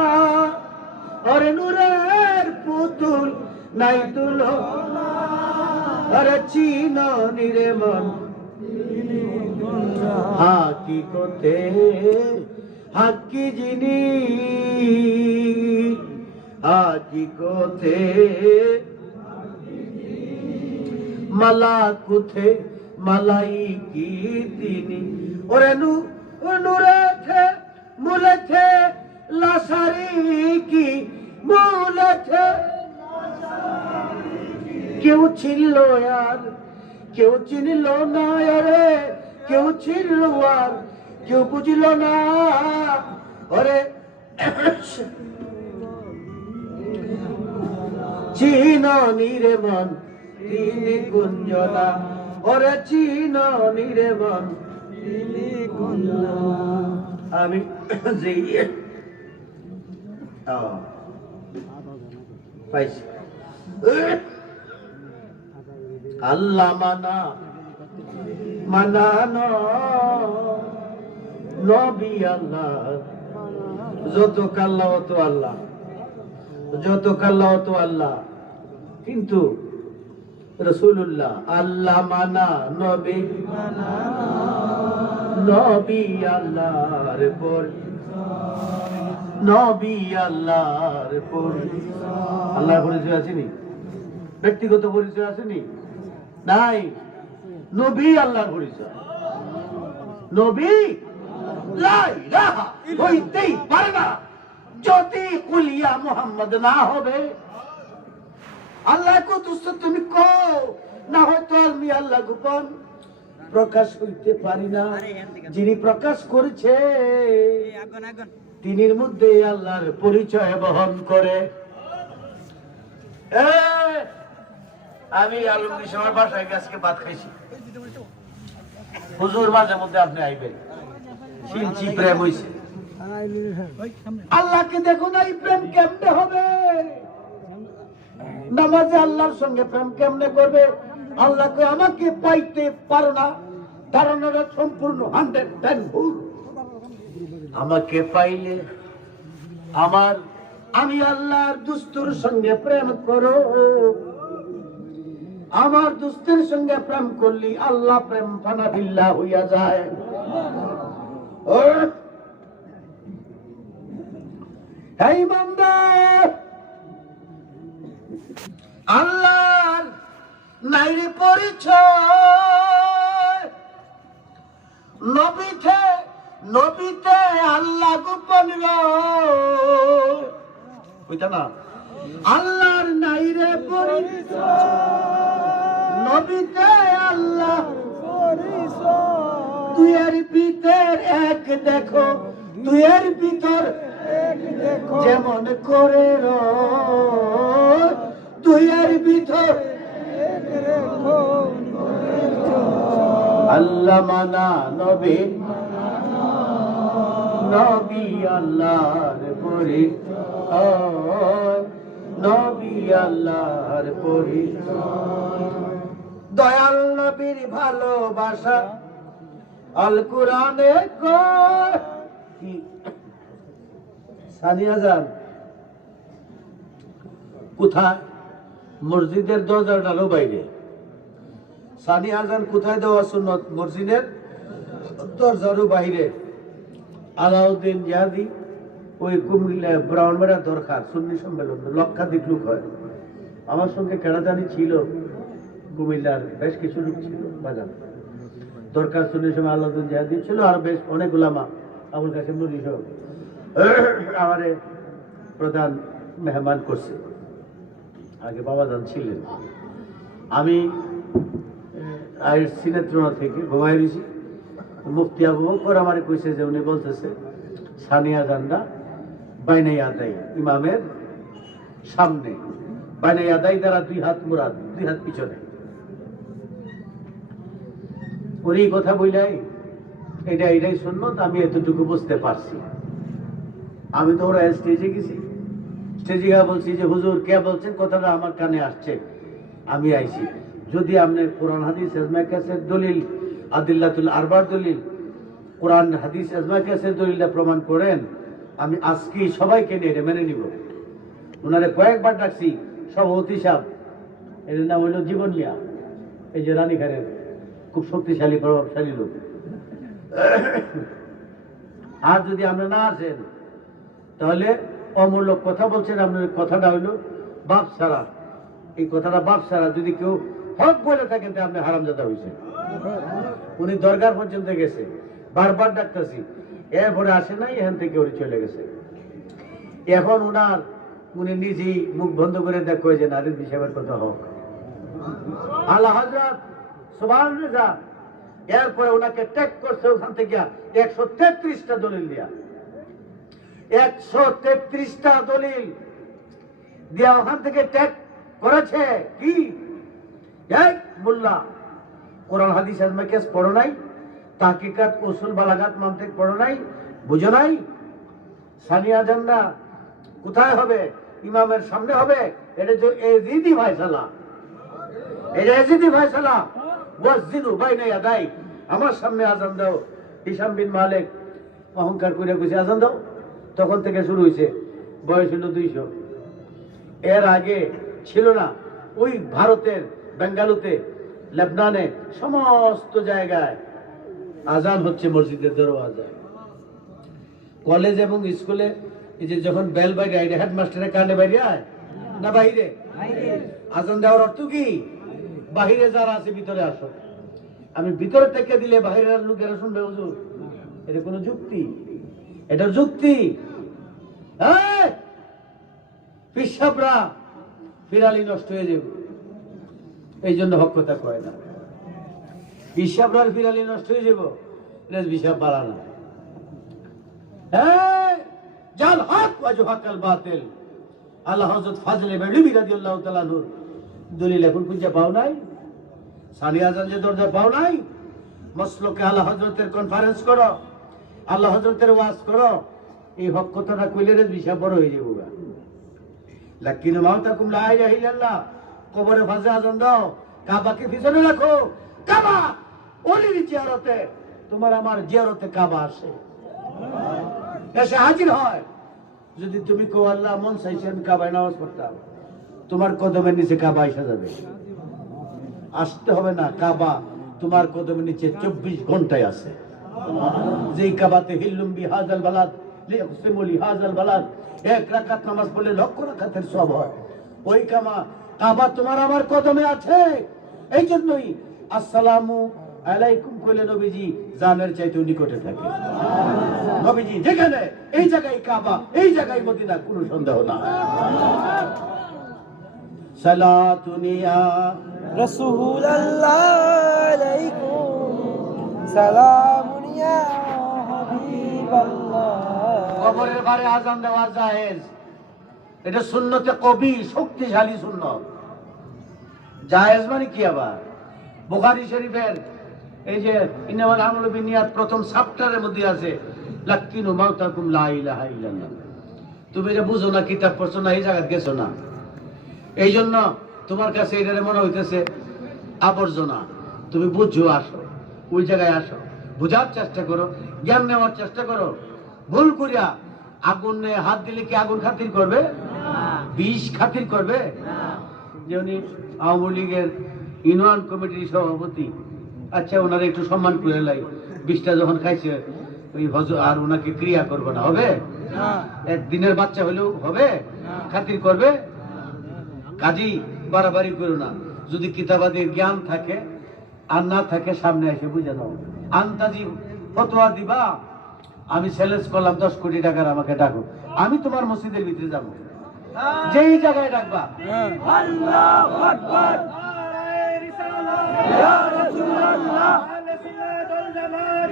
ওরে নূরের পুতুল নাই তুলনা, ওরে চিননি রে মন হাকিকতে হাক্কি যিনি, হাকিকতে মালাকুতে মালাইকি তিনি, ওরে নূরে থে মুলে থে লাশারিকি, মুলে থে কেউ ছিল আর কেউ চিনল না, আরে কেউ ছিল আর কেউ বুঝল না, ওরে চিননি রে মন তিনি কুঞ্জনা, ওরে চিননি রে মন তিনি কুঞ্জনা। আমি যে পাইছি আল্লাহ মানা মানানো নবী আল্লাহ, যত কাল্লা অত আল্লাহ, যত কাল্লা অত আল্লাহ। কিন্তু রাসূলুল্লাহ আল্লাহ মানা নবী মানা, নবী আল্লাহর পর, নবী আল্লাহর পর। আল্লাহর পরিচয় আসেনি, ব্যক্তিগত পরিচয় আসেনি, নাই। নবী আল্লাহর পরিচয়, নবী লা ইলাহা হইতেই পারে না যদি কুলিয়া মুহাম্মদ না হবে। আল্লাহ কুদুস তুমি কও, না হয়তো আমি আল্লাহ গোপন প্রকাশ হইতে পারি না। যিনি প্রকাশ করেছে তিনির মধ্যে আল্লাহর পরিচয় বহন করে। আমি আলমগীর সাহেবের বাসায় আজকে ভাত খাইছি, হুজুর মাঝে মধ্যে আপনি আইবেন, শিলচি প্রেম হইছে। আল্লাহকে দেখো না, এই প্রেম কেমনে হবে? নামাজে আল্লাহর সঙ্গে প্রেম কেমনে করবে? আল্লাহকে আমাকে পাইতে পারো না, ধারণাটা সম্পূর্ণ 110 ভুল। আমাকে পাইলে আমার আমি আল্লাহর দুস্তুর সঙ্গে প্রেম করো, আমার দুস্তের সঙ্গে প্রেম করলি আল্লাহ প্রেম ফানা বিল্লাহ হইয়া যায়। হে ইমানদার, আল্লাহর নাইরে পরিচয়, নবীতে নবীতে আল্লাহ গোপন ওইটা না, আল্লাহর নাইরে পরিচয়, নবীতে আল্লাহ পরিচয়। দুইয়ের ভিতর এক দেখো, দুইয়ের ভিতর যেমন করে দুইয়ের ভিতর আল্লাহ মানা নবী, নবী আল্লাহর পরিচয়, নবী আল্লাহর পরিচয়। দয়াল নবীর ভালোবাসা আল কোরআনে কয়। সানিয়া যান কোথায়? মসজিদের দরজাটারও বাইরে। সানিয়া যান কোথায় দেওয়া সুন্নত? মসজিদের দরজারও বাইরে। আলাউদ্দিন জিহাদি ওই কুমিল্লা ব্রাহ্মণবাড়া দরকার সুন্নি সম্মেলন, লক্ষাধিক লোক হয়। আমার সঙ্গে কেরাদানি ছিল, কুমিল্লার বেশ কিছু লোক ছিল বাজার দরকার সুন্নির সময়। আলাউদ্দিন জিহাদি ছিল, আর বেশ অনেক উলামা, আবুল কাসেম নুরি সহ আমারে প্রধান মেহমান করছে। আগে বাবাজান ছিলেন। আমি সিনেত্রনা থেকে ঘুমাই দিয়েছি। মুফতি আবু বকর আমারে কইছে যে উনি বলতেছে সানিয়া জান্না বাইনাই আদাই ইমামের সামনে, বাইনাই আদাই দ্বারা 2 হাত মুরাদ, 2 হাত পিছনে। উনি কথা বললাই এটাই সুন্নত। আমি এতটুকু বুঝতে পারছি। আমি তো ওরা স্টেজে গেছি, স্টেজে গিয়ে বলছি যে হুজুর কে বলছেন, কথাটা আমার কানে আসছে, আমি আইছি। যদি আপনি কোরআন হাদিস এজমা কেসের দলিল, আদিল্লাতুল আরবার দলিল, কোরআন হাদিস এজমা কেসের দলিলটা প্রমাণ করেন, আমি আজকে সবাইকে নিয়ে এটা মেনে নিব। ওনারে কয়েকবার ডাকছি, সভাপতি সাহেব, এর নাম হইল জীবন মিয়া, এই যে রানীখানের খুব শক্তিশালী প্রভাবশালী লোক। আর যদি আমরা না আসেন তাহলে অমূলক কথা বলছেন। আপনার কথাটা হইল বাপ ছাড়া, এই কথাটা বাপ ছাড়া যদি কেউ হক বলে থাকেন আপনি হারামজাদা হয়েছে। উনি দরগার পর্যন্ত গেছে, বারবার ডাকতেছি, এরপরে আসে নাই, এখান থেকে উনি চলে গেছে। এখন উনি নিজেই মুখ বন্ধ করে দেখো যে নারীর হিসাবের কথা হক। আল্লাহ হযরত সুবহান রেজা এরপরে ওনাকে ট্যাগ করছে ওখান থেকে 133টা দলিল দিয়া, 133টা দলিল দিয়া ওখান থেকে ট্যাগ করেছে কি? এক মোল্লা কোরআন হাদিস আজমে কেস পড়ো নাই, তাহকিকাত উসুল বালাগাত মানতিক পড়ো নাই, বুঝো নাই? সানিয়া জান্না কোথায় হবে? ইমামের সামনে হবে। এটা যে এজিদি ফায়সালা, এটা এজিদি ফায়সালা। ওয়াজিনু বাইনা ইয়াদাই, আমার সামনে আজান দাও। হিশাম বিন মালিক অহংকার করে কইছে আজান দাও, তখন থেকে শুরু হয়েছে। বয়স হলো 200। এর আগে ছিল না। ওই ভারতের বেঙ্গালুতে, লেবনানে, সমস্ত জায়গায় আজান হচ্ছে মসজিদের দরওয়াজায়। কলেজ এবং স্কুলে এই যে যখন বেল বাইরে আইডে হেডমাস্টারের কানে বাইরে আয় না বাইরে, আজান দেওয়ার অর্থ কি? বাহিরে যারা আছে ভিতরে আসো। আমি ভিতরে থেকে দিলে বাহিরের লোকেরা শুনবে হুজুর, এটা কোনো যুক্তি? এটা যুক্তি? পিসাবরা ফিরালি নষ্ট হয়ে যাবে, এই জন্য হক কথা কয় না। পিসাবরার ফিরালি নষ্ট হয়ে যাব, পিসাব পারা না। জাল হক ওয়াজহাকাল বাতিল। আল্লাহ হযরত ফাজলে বেলবি রাদিয়াল্লাহু তাআলা নূর দলিল এখন খুঁজে পাও নাই? সানিয়া আজান যে দরজা পাও নাই? মসলকে আল্লাহ হযরতের কনফারেন্স করো, আল্লাহ হযরতের ওয়াজ করো। এই হক কথাটা কইলে রে বিষয় বড় হয়ে যাবো। লাকিন মাউতাকুম লা ইলাহা ইল্লাল্লাহ, কবরে ফাজে আজান দাও, কাবাকে পিছনে রাখো। কাবা ওলির জিয়ারতে, তোমার আমার জিয়ারতে কাবা আসে, এসে হাজির হয়। যদি তুমি কো আল্লাহ মন চাইছে আমি কাবায় নামাজ পড়তাম, তোমার কদমের নিচে কাবা এসে যাবে। আসতে হবে না, কাবা তোমার কদমের নিচে 24 ঘন্টায় আছে। যেই কাবাতে হিল্লুম্বি হাজাল বালাদ লিয়াকসিমুলি হাজাল বালাদ, এক রাকাত নামাজ পড়লে লক্ষ রাকাতের সওয়াব হয়। ওই কাবা তোমার আমার কদমে আছে। এই জন্যই আসসালামু আলাইকুম কইলে নবীজি জানের চাইতে নিকটে থাকে। নবীজি যেখানে, এই জায়গায় কাবা, এই জায়গায় মদিনা, কোনো সন্দেহ না। সালাতুনিয়া রাসূলুল্লাহ আলাইকুম সালামুন ইয়া হাবিবাল্লাহ। কবরের ঘরে আজান দেওয়া জায়েজ, এটা সুন্নতে কবি, শক্তিশালী সুন্নত। জায়েজ মানে কি? আবার বুখারী শরীফের এই যে ইন্নামাল আমালু বিনিয়াত প্রথম চ্যাপ্টারের মধ্যে আছে লাকিনু মাউতাকুম লা ইলাহা ইল্লাল্লাহ। তুমি যে বুঝো না, কিতাব পড়ছো না, এই জায়গায় গেছো না, এই জন্য তোমার কাছে এটা মনে হইতেছে আবর্জনা। তুমি বুঝছো, আসো, ওই জায়গায় আসো, বুঝার চেষ্টা করো, জ্ঞান নেওয়ার চেষ্টা করো। ভুল করিয়া আগুনে হাত দিলে কি আগুন খাতির করবে? বিষ খাতির করবে? যে উনি আওয়ামী লীগের ইউনিয়ন কমিটির সভাপতি, আচ্ছা ওনারা একটু সম্মান করে লাই, বিষটা যখন খাইছে ওই আর ওনাকে ক্রিয়া করবে না, হবে? একদিনের বাচ্চা হলেও হবে? খাতির করবে? কাজী বাড়াবাড়ি করো না। যদি কিতাবাদের জ্ঞান থাকে আর না থাকে, সামনে এসে বুঝে নাও। আন্তাজি ফতোয়া দিবা, আমি চ্যালেঞ্জ করলাম 10 কোটি টাকার, আমাকে ডাকো, আমি তোমার মসজিদের ভিতরে যাব, যেই জায়গায় ডাকবা। আল্লাহু আকবার। ইয়া রাসূলুল্লাহ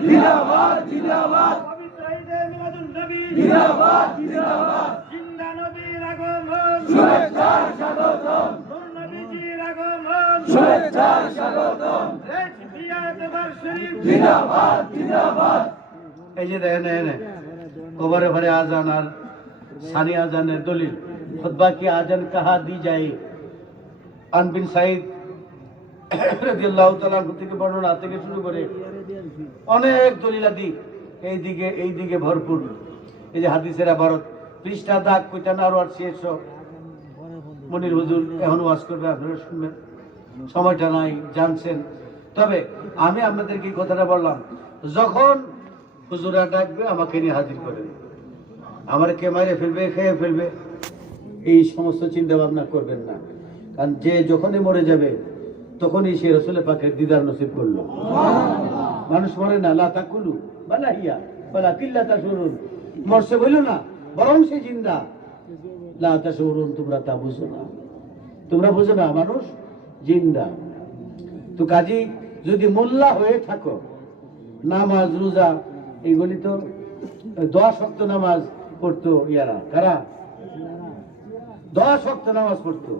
জিন্দাবাদ জিন্দাবাদ, জিন্দাবাদ জিন্দাবাদ, জিন্দা নবীর আগমন, শুভেচ্ছা স্বাগতম, নূর নবীজির আগমন, শুভেচ্ছা স্বাগতম, জিয়ারত শরীফ জিন্দাবাদ জিন্দাবাদ। এই যে দেখেন কবরে ঘরে আজান আর সানি আজানের দলিল। খুতবা কি আজান কাহা দি যায়? আন বিন সাইদ রাদিয়াল্লাহু তাআলা থেকে বর্ণনা থেকে শুরু করে অনেক দলিলাদি এই দিকে ভরপুর। এই যে হাদিসের ভারত পৃষ্ঠা দাগ কইটা না, আর শেষ মনির হুজুর এখন ওয়াজ করবে, আপনারা শুনবেন, সময়টা নাই, জানছেন। তবে আমি আপনাদেরকে এই কথাটা বললাম, যখন হুজুরা ডাকবে আমাকে নিয়ে হাজির করেন, আমার কে মাইরে ফেলবে, খেয়ে ফেলবে, এই সমস্ত চিন্তা ভাবনা করবেন না। কারণ যে যখনই মরে যাবে তখনই সে রাসূল পাকের দিদার নসিব করলো। মানুষ মরে না, লা তাকুলু বালা হিয়া বালা কিল্লা তাশুরুন, মরছে বইল না, বরং সে জিন্দা। লা তাশুরুন, তোমরা তা বুঝো না, তোমরা বুঝো না, মানুষ জিন্দা। তো কাজী যদি মোল্লা হয়ে থাকো, নামাজ রোজা এইগুলি তো 10 ওয়াক্ত নামাজ পড়তো ইয়ারা, কারা 10 ওয়াক্ত নামাজ পড়তো,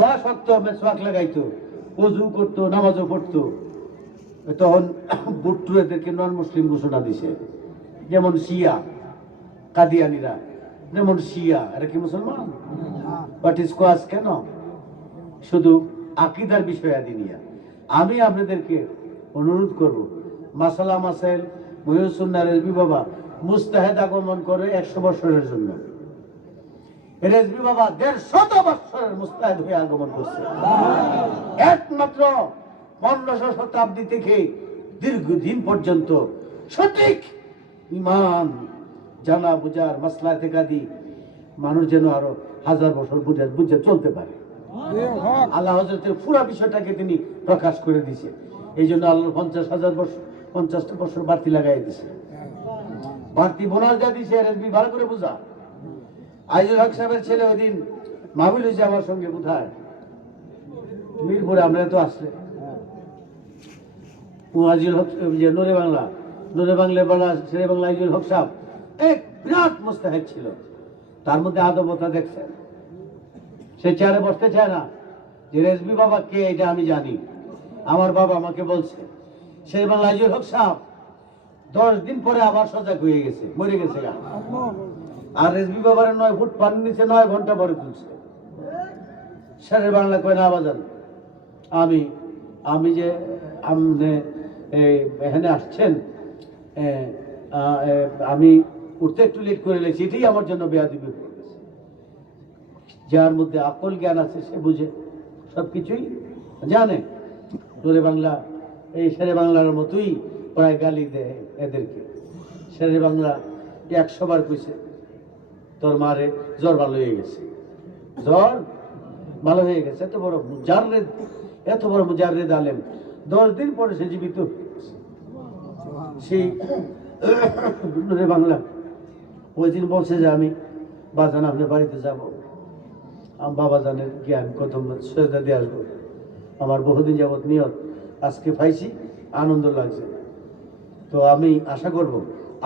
10 ওয়াক্ত মেসওয়াক লাগাইতো, ওযু করতো, নামাজও পড়তো। তখন বুট্টু এদেরকে নন মুসলিম ঘোষণা দিছে, যেমন শিয়া কাদিয়ানিরা, যেমন শিয়া এরা কি মুসলমান? What is cause? কেন? শুধু আকীদার বিষয়াদি নিয়ে। আমি আপনাদেরকে অনুরোধ করব, মাসালা মাসাইল মুহিউসুন্নাহ রেজভী বাবা মুস্তাহেদ আগমন করে 100 বছরের জন্য। রেজভী বাবা 150 বছরের মুস্তাহেদ হয়ে আগমন করছে। একমাত্র 1500 শতাব্দী থেকে দীর্ঘদিন পর্যন্ত সঠিক ইমান জানা বুঝার মাসলা থেকে মানুষ যেন আরো 1000 বছর বুঝে চলতে পারে। আল্লাহ হযরতের পুরো বিষয়টাকে তিনি প্রকাশ করে দিয়েছে। এই জন্য আল্লাহ 50,000 বছর 50টা বছর বাড়তি লাগাই দিয়েছে, বাড়তি বোনাস যা দিয়েছে। রেজভী ভালো করে বুঝা। আইজুল হক সাহেবের ছেলে ওই দিন মাহবিল হয়েছে আমার সঙ্গে, কোথায়? মিরপুরে। আমরা তো আসলে আইজুল হক যে নোরে বাংলা শেরে বাংলা আইজুল হক সাহেব এক বিরাট মুস্তাহিদ ছিল। তার মধ্যে আদবতা দেখছেন, সে চেয়ারে বসতে চায় না। যে রেজভী বাবা কে এটা আমি জানি, আমার বাবা আমাকে বলছে। শেরে বাংলা আইজুল হক সাহেব 10 দিন পরে আবার সজাগ হয়ে গেছে, মরে গেছে গা। আর রেজভী বাবার 9 ফুট পানি নিচে 9 ঘন্টা পরে তুলছে। শেরে বাংলা কয় না বাজান, আমি যে আপনি এখানে আসছেন, আমি উঠতে একটু লেট করে লেছি, এটাই আমার জন্য বেয়াদবি। যার মধ্যে আকল জ্ঞান আছে সে বুঝে, সবকিছুই জানে। শেরে বাংলা এই শেরে বাংলার মতোই প্রায় গালি দেয় এদেরকে। শেরে বাংলা 100 বার কইছে তোর মারে জ্বর ভালো হয়ে গেছে, জ্বর ভালো হয়ে গেছে। এত বড় মুজাররেদ আলেম, 10 দিন পরে সে জীবিত। সেই বাংলা ওই দিন বলছে যে আমি বাজান আপনার বাড়িতে যাব, বাবা জানের জ্ঞান কত সেজদা দিয়ে আসবো। আমার বহুদিন যাবৎ নিয়ত, আজকে পাইছি, আনন্দ লাগছে। তো আমি আশা করব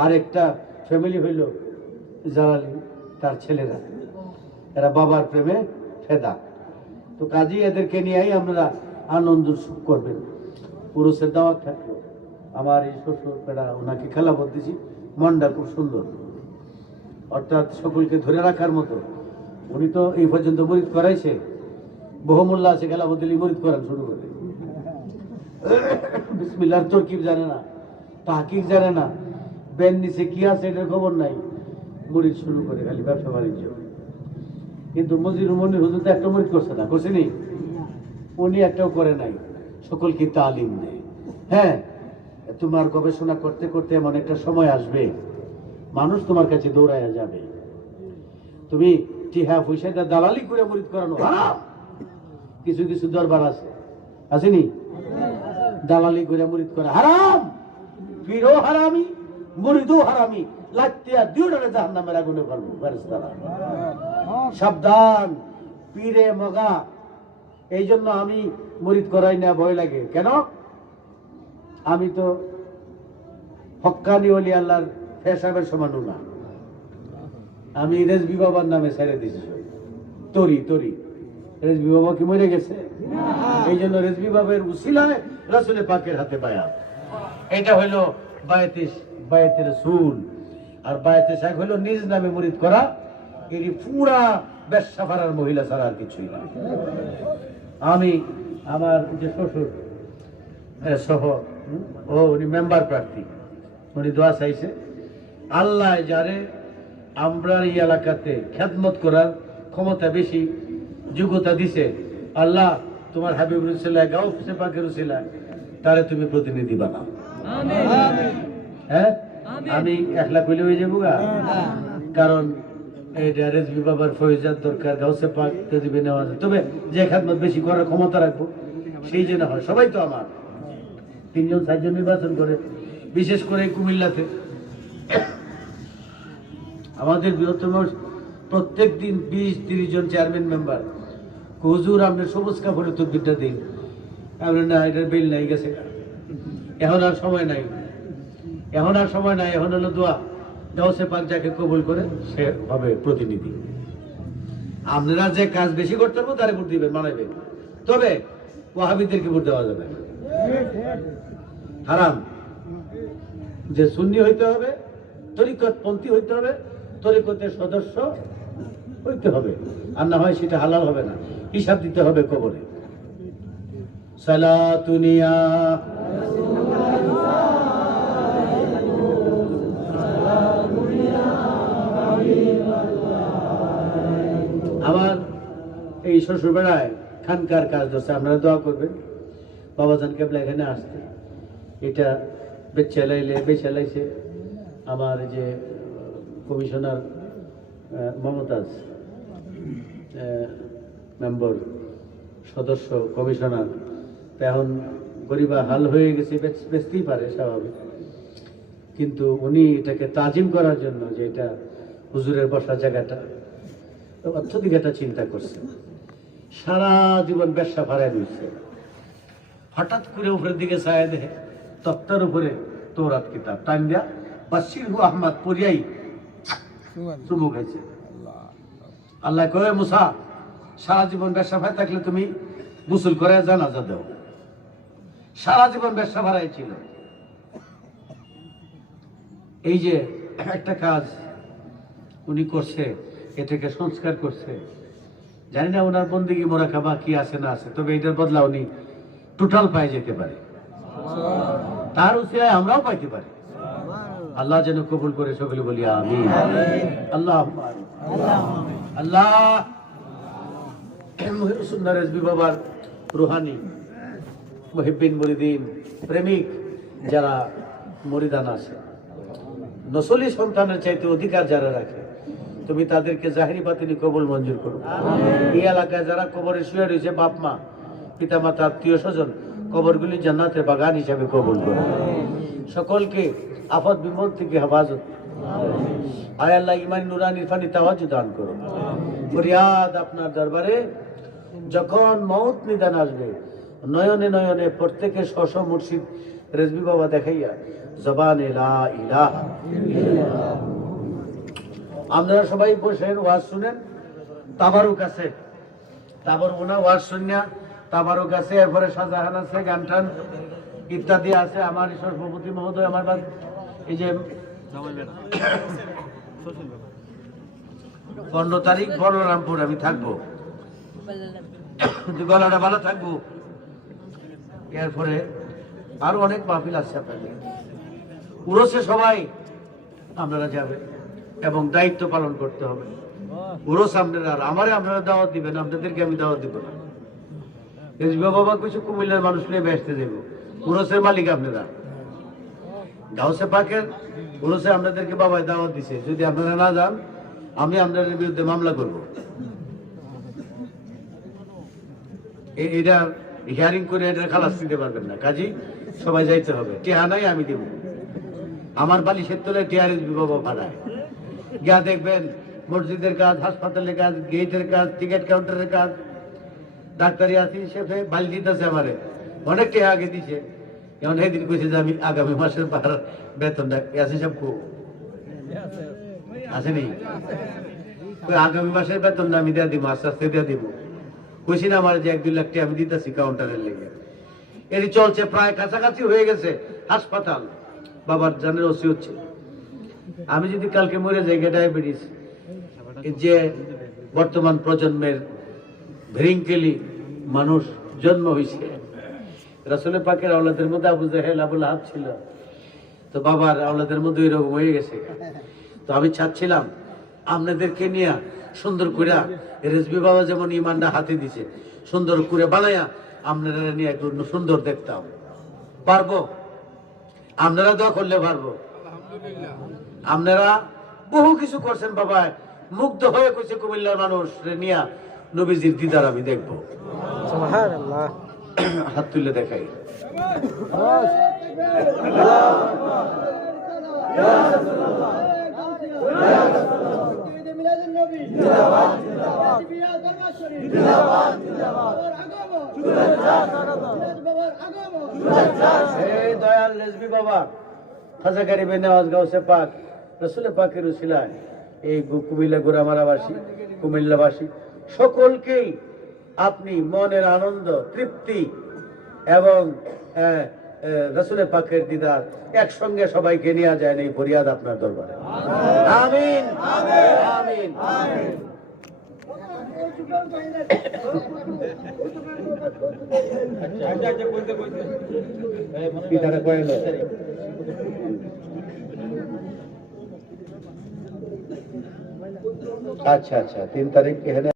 আর একটা ফ্যামিলি হইল জালালি, তার ছেলেরা, এরা বাবার প্রেমে ফেদা। তো কাজী এদেরকে নিয়েই আমরা আনন্দ সুখ করবেন। পুরুষের দাওয়াত থাকলো। আমার এই শ্বশুর পেড়া ওনাকে খেলা বলতেছি, মনটা খুব সুন্দর, অর্থাৎ সকলকে ধরে রাখার মতো। উনি তো এই পর্যন্ত মরিদ করাইছে, বহুমূল্যা আছে খেলা বদলি মরিদ করান শুরু করে। বিসমিল্লাহর তরকিব জানে না, তাহকিক জানে না, বেন নিচে কি আছে এটার খবর নাই, মরিদ শুরু করে খালি ব্যবসা বাণিজ্য। কিন্তু মজির মনির হুজুর তো একটা মরিদ করছে না, করছেনি? উনি একটাও করে নাই, সকলকে তালিম দেয়। হ্যাঁ, তোমার গবেষণা করতে করতে এমন একটা সময় আসবে, মানুষ তোমার কাছে দৌড়াইয়া যাবে। তুমি টিহা পয়সাটা দালালি করে মরিদ করানো হারাম। কিছু কিছু দরবার আছে, আসেনি? দালালি করে মরিদ করা হারাম। পীরও হারামি, মুরিদও হারামি, লাত্তিয়া দুইটারে জাহান্নামের আগুনে ফেলবো ফেরেশতারা। সাবধান, পীরে মগা। এই জন্য আমি মরিদ করাই না, ভয় লাগে। কেন? আমি তো হক্কানি ওলি আল্লাহর ফেসাবের সমানও না। আমি রেজভী বাবার নামে ছেড়ে দিছি তরি। রেজভী বাবা কি মরে গেছে? এই জন্য রেজভী বাবার উসিলায় রাসূলে পাকের হাতে বায়াত। এটা হইলো বায়াতে রাসূল। আর বায়াতে শাখ হইলো নিজ নামে মুরিদ করা। এরই পুরা বেশ্যাফারার মহিলা ছাড়া আর কিছুই না। আমি আমার যে শ্বশুর সহ উনি মেম্বার প্রার্থী, উনি দোয়া চাইছে, আল্লাহ যারে আমরা এই এলাকাতে খেদমত করার ক্ষমতা বেশি, যোগ্যতা দিছে, আল্লাহ তোমার হাবিব রসুল্লাহ গাউসে পাকের রসুল্লাহ তারে তুমি প্রতিনিধি বানাও। হ্যাঁ, আমি একলা কইলে হয়ে যাবো গা, কারণ এই রেজভী বাবার ফয়জাত দরকার, গাউসে পাক যদি নেওয়া যায়, তবে যে খেদমত বেশি করার ক্ষমতা রাখবো সেই জন্য হয়। সবাই তো আমার 3-4জন নির্বাচন করে, বিশেষ করে কুমিল্লাতে আমাদের বৃহত্তম প্রত্যেক দিন 20-30 জন চেয়ারম্যান মেম্বার। হুজুর আপনি সবুজ কাপড়ে তদবিরটা দিন, আপনি না এটার বিল নাই গেছে, এখন আর সময় নাই, এখন হলো দোয়া। গাউসে পাক যাকে কবুল করে সে হবে প্রতিনিধি। আপনারা যে কাজ বেশি করতে পারবো তারে ভোট দিবেন, মানাইবেন। তবে ওয়াহাবিদেরকে ভোট দেওয়া যাবে না, হারাম। যে সুন্নি হইতে হবে, তরিকতপন্থী হইতে হবে, তরিকতের সদস্য হইতে হবে, আর না হয় সেটা হালাল হবে না, হিসাব দিতে হবে কবরে। সালাতুনিয়া আমার এই শ্বশুর বেড়ায় খানকার কাজ ধরছে, আপনারা দোয়া করবেন বাবাজান কেবলা এখানে আসতে। এটা বেচালাইছে আমার যে কমিশনার মমতাজ মেম্বার সদস্য কমিশনার, এখন গরিবা হাল হয়ে গেছে, বেচতেই পারে স্বাভাবিক, কিন্তু উনি এটাকে তাজিম করার জন্য যে এটা হুজুরের বসার জায়গাটা, অত্যধিক একটা চিন্তা করছে। সারা জীবন ব্যবসা ভাড়ায় রয়েছে, হঠাৎ করে উপরের দিকে ছায়া দেখে তক্তার উপরে তৌরাত কিতাব টাইম দেয়া বাশির আহমদ পড়িয়াই চুমু খাইছে। আল্লাহ কয়ে, মুসা সারা জীবন ব্যবসা ভাই থাকলে তুমি গোসল করে জানাজা দাও। সারা জীবন ব্যবসা ভাড়াই ছিল। এই যে একটা কাজ উনি করছে, এটাকে সংস্কার করছে, জানি না ওনার বন্দিগি মোরাকাবা কি আছে না আছে, তবে এটার বদলা উনি টোটাল পাই যেতে পারে, তার উসিলায় আমরাও পাইতে পারি। আল্লাহ যেন কবুল করে, সকলে বলি আমিন। আল্লাহ আল্লাহ সুন্দর রেজবি বাবার রুহানি মুহিব্বিন মুরিদিন প্রেমিক যারা মুরিদান আছে, নসলি সন্তানের চাইতে অধিকার যারা রাখে, তুমি তাদেরকে জাহিরি বাতিনি কবুল মঞ্জুর করো। এই এলাকায় যারা কবরে শুয়ে রয়েছে, বাপ মা পিতা মাতা আত্মীয় স্বজন, কবরগুলি জান্নাতের বাগান হিসাবে কবুল করো। সকলকে আফত বিপদ থেকে হেফাজত, আয় আল্লাহ ইমান নুরান ইরফানি তাওয়াজ্জু দান করো। ফরিয়াদ আপনার দরবারে, যখন মউত নিদান আসবে, নয়নে নয়নে প্রত্যেকের স্ব মুর্শিদ রেজবি বাবা দেখাইয়া জবানে লা ইলাহা ইল্লাল্লাহ। আপনারা সবাই বসেন, ওয়াজ শুনেন, তাবারুক আছে, তাবারুক না ওয়াজ শুনিয়া তাবারুক আছে, এরপরে শাহজাহান আছে, গান টান ইত্যাদি আছে। আমার সভাপতি মহোদয়, আমার এই যে 15 তারিখ বলরামপুর আমি থাকবো, গলাটা ভালো থাকবো। এরপরে আরো অনেক মাহফিল আছে আপনাদের উরসে, সবাই আপনারা যাবেন এবং দায়িত্ব পালন করতে হবে। উরস আপনারা, আর আমারে আপনারা দাওয়াত দিবেন, আপনাদেরকে আমি দাওয়াত দিব না। বাবা কিছু কুমিল্লার মানুষ নিয়ে ব্যস্ত দেব, উরসের মালিক আপনারা। গাউসে পাকের উরসে আপনাদেরকে বাবাই দাওয়াত দিছে, যদি আপনারা না যান আমি আপনাদের বিরুদ্ধে মামলা করব। এটা হিয়ারিং করে এটা খালাস দিতে পারবেন না, কাজী সবাই যাইতে হবে। টিহা নাই আমি দেব, আমার বালিশের তলায় টিআরএস বাবা ভাড়ায় গিয়া দেখবেন মসজিদের কাজ, হাসপাতালের কাজ, গেটের কাজ, টিকিট কাউন্টারের কাজ, ডাক্তারি আসি সেফে বালি দিতেছে, আমারে অনেক টিহা আগে দিছে। এমন সেদিন কইছে যে আমি আগামী মাসের বেতনটা আছে সব আসেনি, আগামী মাসের বেতনটা আমি দেওয়া দিব, আস্তে আস্তে দেওয়া দিব। কইছি না আমার যে 1-2 লাখ টাকা আমি দিতেছি কাউন্টারের লেগে। এটি চলছে, প্রায় কাছাকাছি হয়ে গেছে হাসপাতাল। বাবার জানের ওসি হচ্ছে, আমি যদি কালকে মরে যাই, ডায়াবেটিস যে বর্তমান প্রজন্মের ভেরিঙ্কেলি মানুষ জন্ম হয়েছে, রাসূলের পাকের আওলাদের মধ্যে আবু জাহেল আবুল আহাব ছিল, তো বাবার আওলাদের মধ্যে এরকম হয়ে গেছে। তো আমি চাচ্ছিলাম আপনাদেরকে নিয়ে সুন্দর করে, রেজবি বাবা যেমন ইমানটা হাতে দিছে, সুন্দর করে বানাইয়া আপনারা নিয়ে একটু সুন্দর দেখতাম। পারবো? আপনারা দোয়া করলে পারবো। আপনারা বহু কিছু করছেন বাবা, মুগ্ধ হয়ে কইছে কুমিল্লার মানুষ নিয়া নবীজির দিদার আমি দেখবো। সুবহানাল্লাহ, হাত তুলে দেখাই। দয়াল রেজবি বাবা খাজা গরিবে নওয়াজ গাউসে পাক রাসূলের পাকের উসিলায় এই কুমিল্লা গোরামারাবাসী, কুমিল্লাবাসী সকলকেই আপনি মনের আনন্দ, তৃপ্তি এবং রাসূলের পাকের দিদার একসঙ্গে সবাইকে নিয়ে যায় এই ফরিয়াদ আপনার দরবারে। আমিন আমিন আমিন। পিতারা কইলো আচ্ছা আচ্ছা 3 তারিখ এখানে